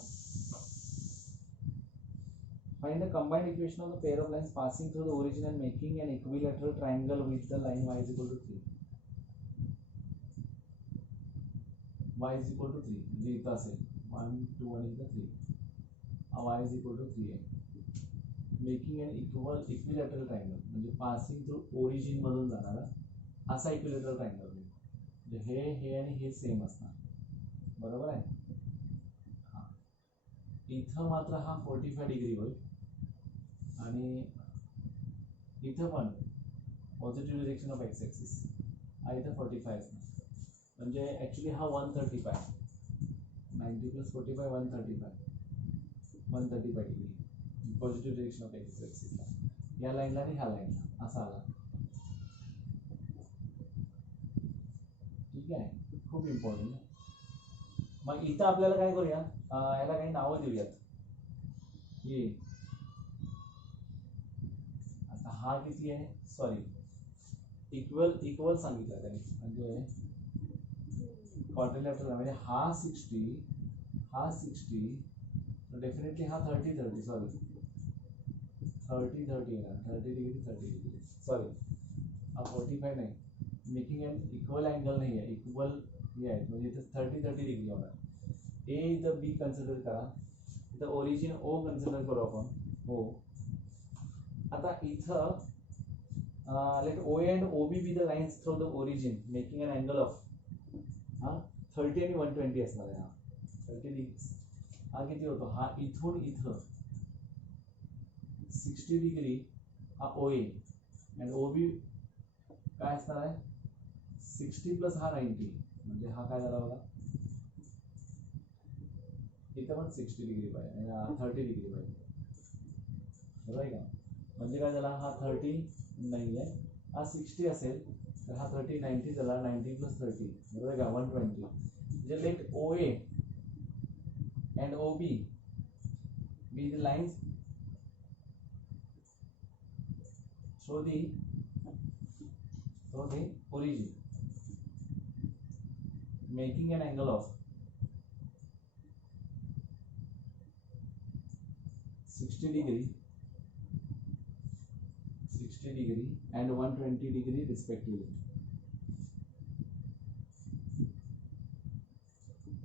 find the combined equation of the pair of lines passing through the origin and making an equilateral triangle with the line y is equal to 3. y is equal to 3 म्हणजे इथं असेल 1 2 आणि इथं 3. y is equal to 3 आहे. Making an equilateral triangle म्हणजे passing through origin मधून जाणारा असा इक्विलॅटरल ट्रायंगल. म्हणजे हे आणि हे सेम असणार. बरोबर आहे. इथं मात्र हा 45 डिग्री होईल आणि इथं पण positive direction of x axis हा इथं 45 असणार. म्हणजे ॲक्च्युली हा 135 90 plus 45 135 degree positive direction of x ॲक्सिसला, या लाईनला आणि ह्या लाईनला असा आला. ठीक आहे. खूप इम्पॉर्टंट. मग इथं आपल्याला काय करूया, याला काही नावं देऊयात. ये आता हा किती आहे, सॉरी इक्वल सांगितलं त्यांनी, म्हणजे क्वाड्रिलॅटरल म्हणजे हा 60 हा 60 डेफिनेटली हा 30 30 सॉरी 30 30 येणार 30 डिग्री सॉरी हा 45 नाही. मेकिंग एन इक्वल अँगल नाही आहे, इक्वल हे आहे म्हणजे इथे 30 30 डिग्री होणार. ए इथं बी कन्सिडर करा, इथं ओरिजिन ओ कन्सिडर करू आपण ओ. आता इथं let O and O B be the lines through the origin making an angle of 30 आणि 120 असणार आहे. हा 30 डिग्री हा किती होतो, हा इथून इथं 60 डिग्री हा ओ ए अँड ओ बी काय असणार आहे 60 प्लस हा 90 म्हणजे हा काय झाला बघा इथं पण 60 डिग्री पाहिजे, 30 डिग्री पाहिजे, बरोबर आहे का? म्हणजे काय झाला, हा 30 नाही आहे, हा 60 असेल तर हा 30 90 झाला, 90 प्लस 30 बरोबर आहे का 120. म्हणजे late OA and OB be the lines show the origin, making an angle of 60 degree and 120 degree respectively.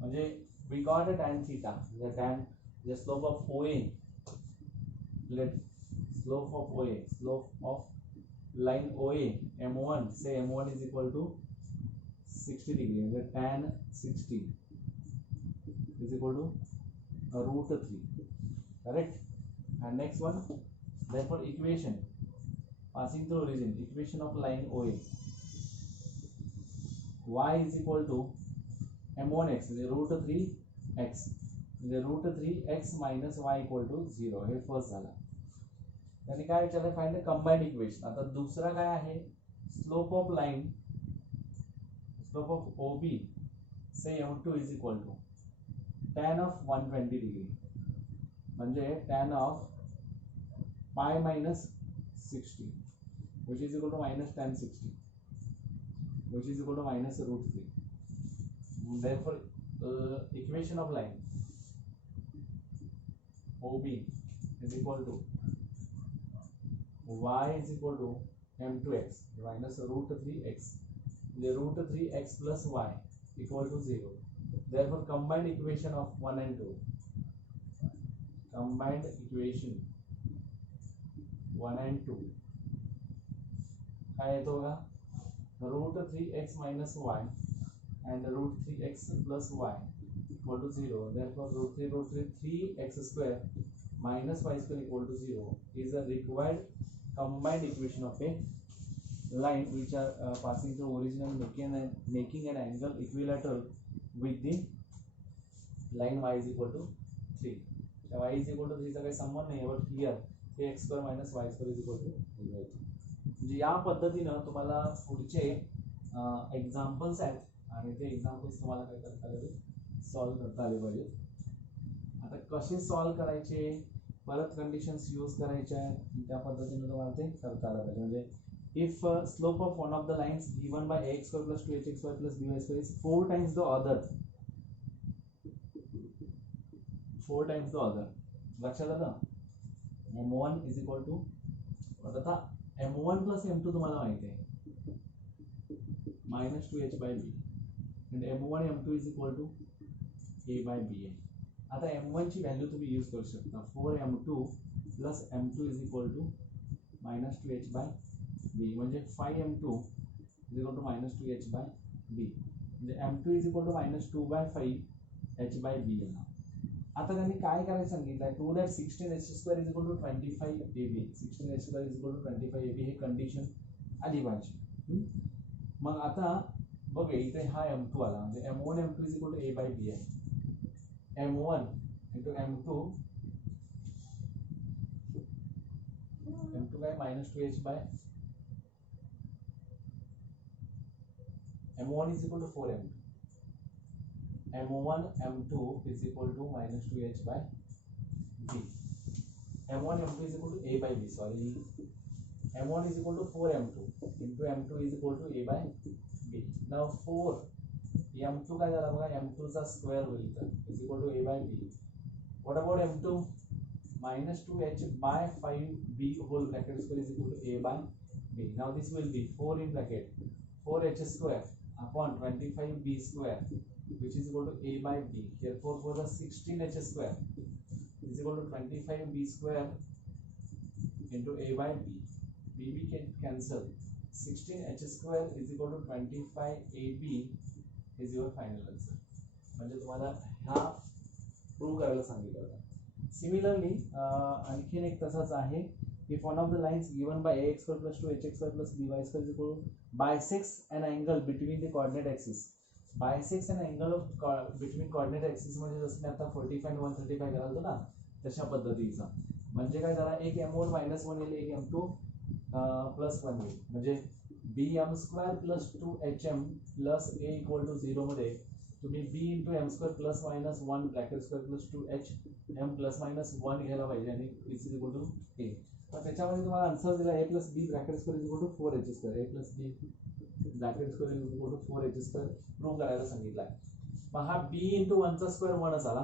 म्हणजे we got a tan theta, the slope of OA, let slope of line OA M1, say M1 is equal to 60 degree, the tan 60 is equal to root 3, correct? And next one, therefore equation passing through origin, equation of line OA, y is equal to M1x, the root 3x, the root 3x minus y equal to 0. हे first झाला. त्याने काय विचारलं, find the combined equation. आता दुसरा काय आहे, slope of line, slope of OB से M2 is equal to tan of 120 degree, म्हणजे tan of pi minus 60 which is equal to minus tan 60 which is equal to minus root 3. Therefore equation of line OB is equal to y is equal to M2x minus root 3x, the root 3x plus y equal to 0. Therefore combined equation of 1 and 2, combined equation 1 and 2 काय येतो का, root 3x minus y and root 3x plus y equal to 0. Therefore root 3 3x square minus y square equal to 0 is a required combined equation of a line which are passing through origin and making an angle equilateral with the line y is equal to 3. y is equal to 3 चा काही संबंध नाही, but here x square minus y square is equal to 0. म्हणजे या पद्धतीनं तुम्हाला पुढचे एक्झाम्पल्स आहेत आणि ते एक्झाम्पल्स तुम्हाला काय करता आले, सॉल्व्ह करता आले पाहिजे. आता कसे सॉल्व्ह करायचे, परत कंडिशन्स यूज करायच्या आहेत, त्या पद्धतीने तुम्हाला ते करता आलं पाहिजे. म्हणजे if slope of one of the lines given by ax square plus 2hx square plus by square is 4 times the other, 4 times the other, लक्षात आलं. M1 is equal to, आता M1 plus M2 तुम्हाला माहिती आहे minus 2h by b and M1 M2 is equal to a by b आहे. आता M1 ची व्हॅल्यू तुम्ही यूज करू शकता, 4M2 plus M2 is equal to minus 2h by b, म्हणजे 5M2 is equal to minus 2h by b, म्हणजे M2 is equal to minus 2 by 5h by b आहे. आता त्यांनी काय करायचं सांगितलंय, to that 16h square is equal to 25ab, 16h square is equal to 25ab हे condition आली पाहिजे. मग आता बघे इथे हा M2 आला, म्हणजे M1 M2 is equal to a by b आहे. M1 into M2 काय minus 2h by M1 is equal to 4M2. M1 M2 is equal to minus 2h by b. M1 M2 is equal to a by b. Sorry, M1 is equal to 4M2 into M2 is equal to a by b. Now 4 M2 काय झाला बघा, M2 चा स्क्वेअर होईल तर is equal to a by b. What about M2? Minus 2h by 5b whole bracket square is equal to a by b. Now this will be 4 in bracket 4h square upon 25b square which is equal to a by b. Here 4 for the 16h square is equal to 25b square into a by b. b can cancel. 16h square is equal to 25ab is your final answer. म्हणजे तुम्हाला हा प्रूव्ह करायला सांगितलं होतं. सिमिलरली आणखीन एक तसाच आहे, if one of the lines given by ax square plus 2hx square plus by square is equal to bisects an angle between the coordinate axis बायसेक्स and angle of between coordinate axis म्हणजे जसं मी आता 45 आणि 135 करायचो ना तशा पद्धतीचा. म्हणजे काय झाला, एक m1 -1 येईल, एक m2 +1 येईल. म्हणजे bm² + 2hm + a = 0 मध्ये तुम्ही b × m² ± 1 (2h m ± 1) घ्यायला पाहिजे आणि is equal to a. तर त्याच्यामध्ये तुम्हाला आन्सर दिला a + b (2) 4h², a + b (2) 4h² प्रूव्ह करायला सांगितलं आहे. मग हा b × 1² 1 आला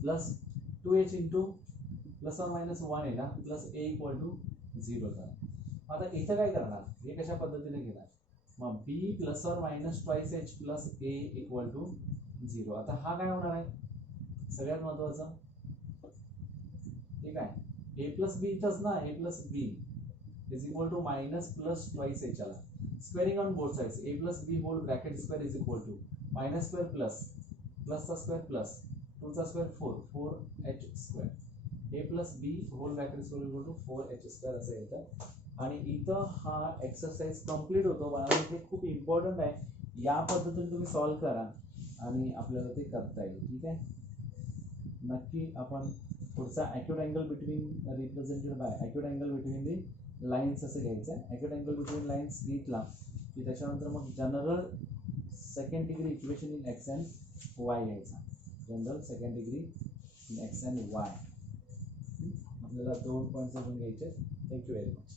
प्लस 2h × ±1 येणार प्लस a = 0 झाला. आता इथं काय करणार, हे कशा पद्धतीने घेणार, मग b ± twice h + a = 0. आता हा काय होणार आहे सगळ्यात महत्वाचं, ठीक आहे, a + b इथंच ना, a + b = -+ twice h आला. Squaring on both sides, a + b whole bracket square = -² plus प्लसचा स्क्वेअर प्लस 2चा square 4 4h², a + b whole bracket square = 4h² असं येतं. आणि इथं हा एक्सरसाइज कंप्लीट होतो. मला हे खूप इम्पॉर्टंट आहे, या पद्धतीने तुम्ही सॉल्व्ह करा आणि आपल्याला ते करता येईल. ठीक आहे, नक्की आपण पुढचा acute angle between represented by acute angle between the lines असं घ्यायचं आहे. ॲक्यूट अँगल बिटवीन लाईन्स घेतला की त्याच्यानंतर मग general second degree equation in x and y घ्यायचा. General second degree in x and y आपल्याला 2 पॉईंट्स घ्यायचे. Thank you very much.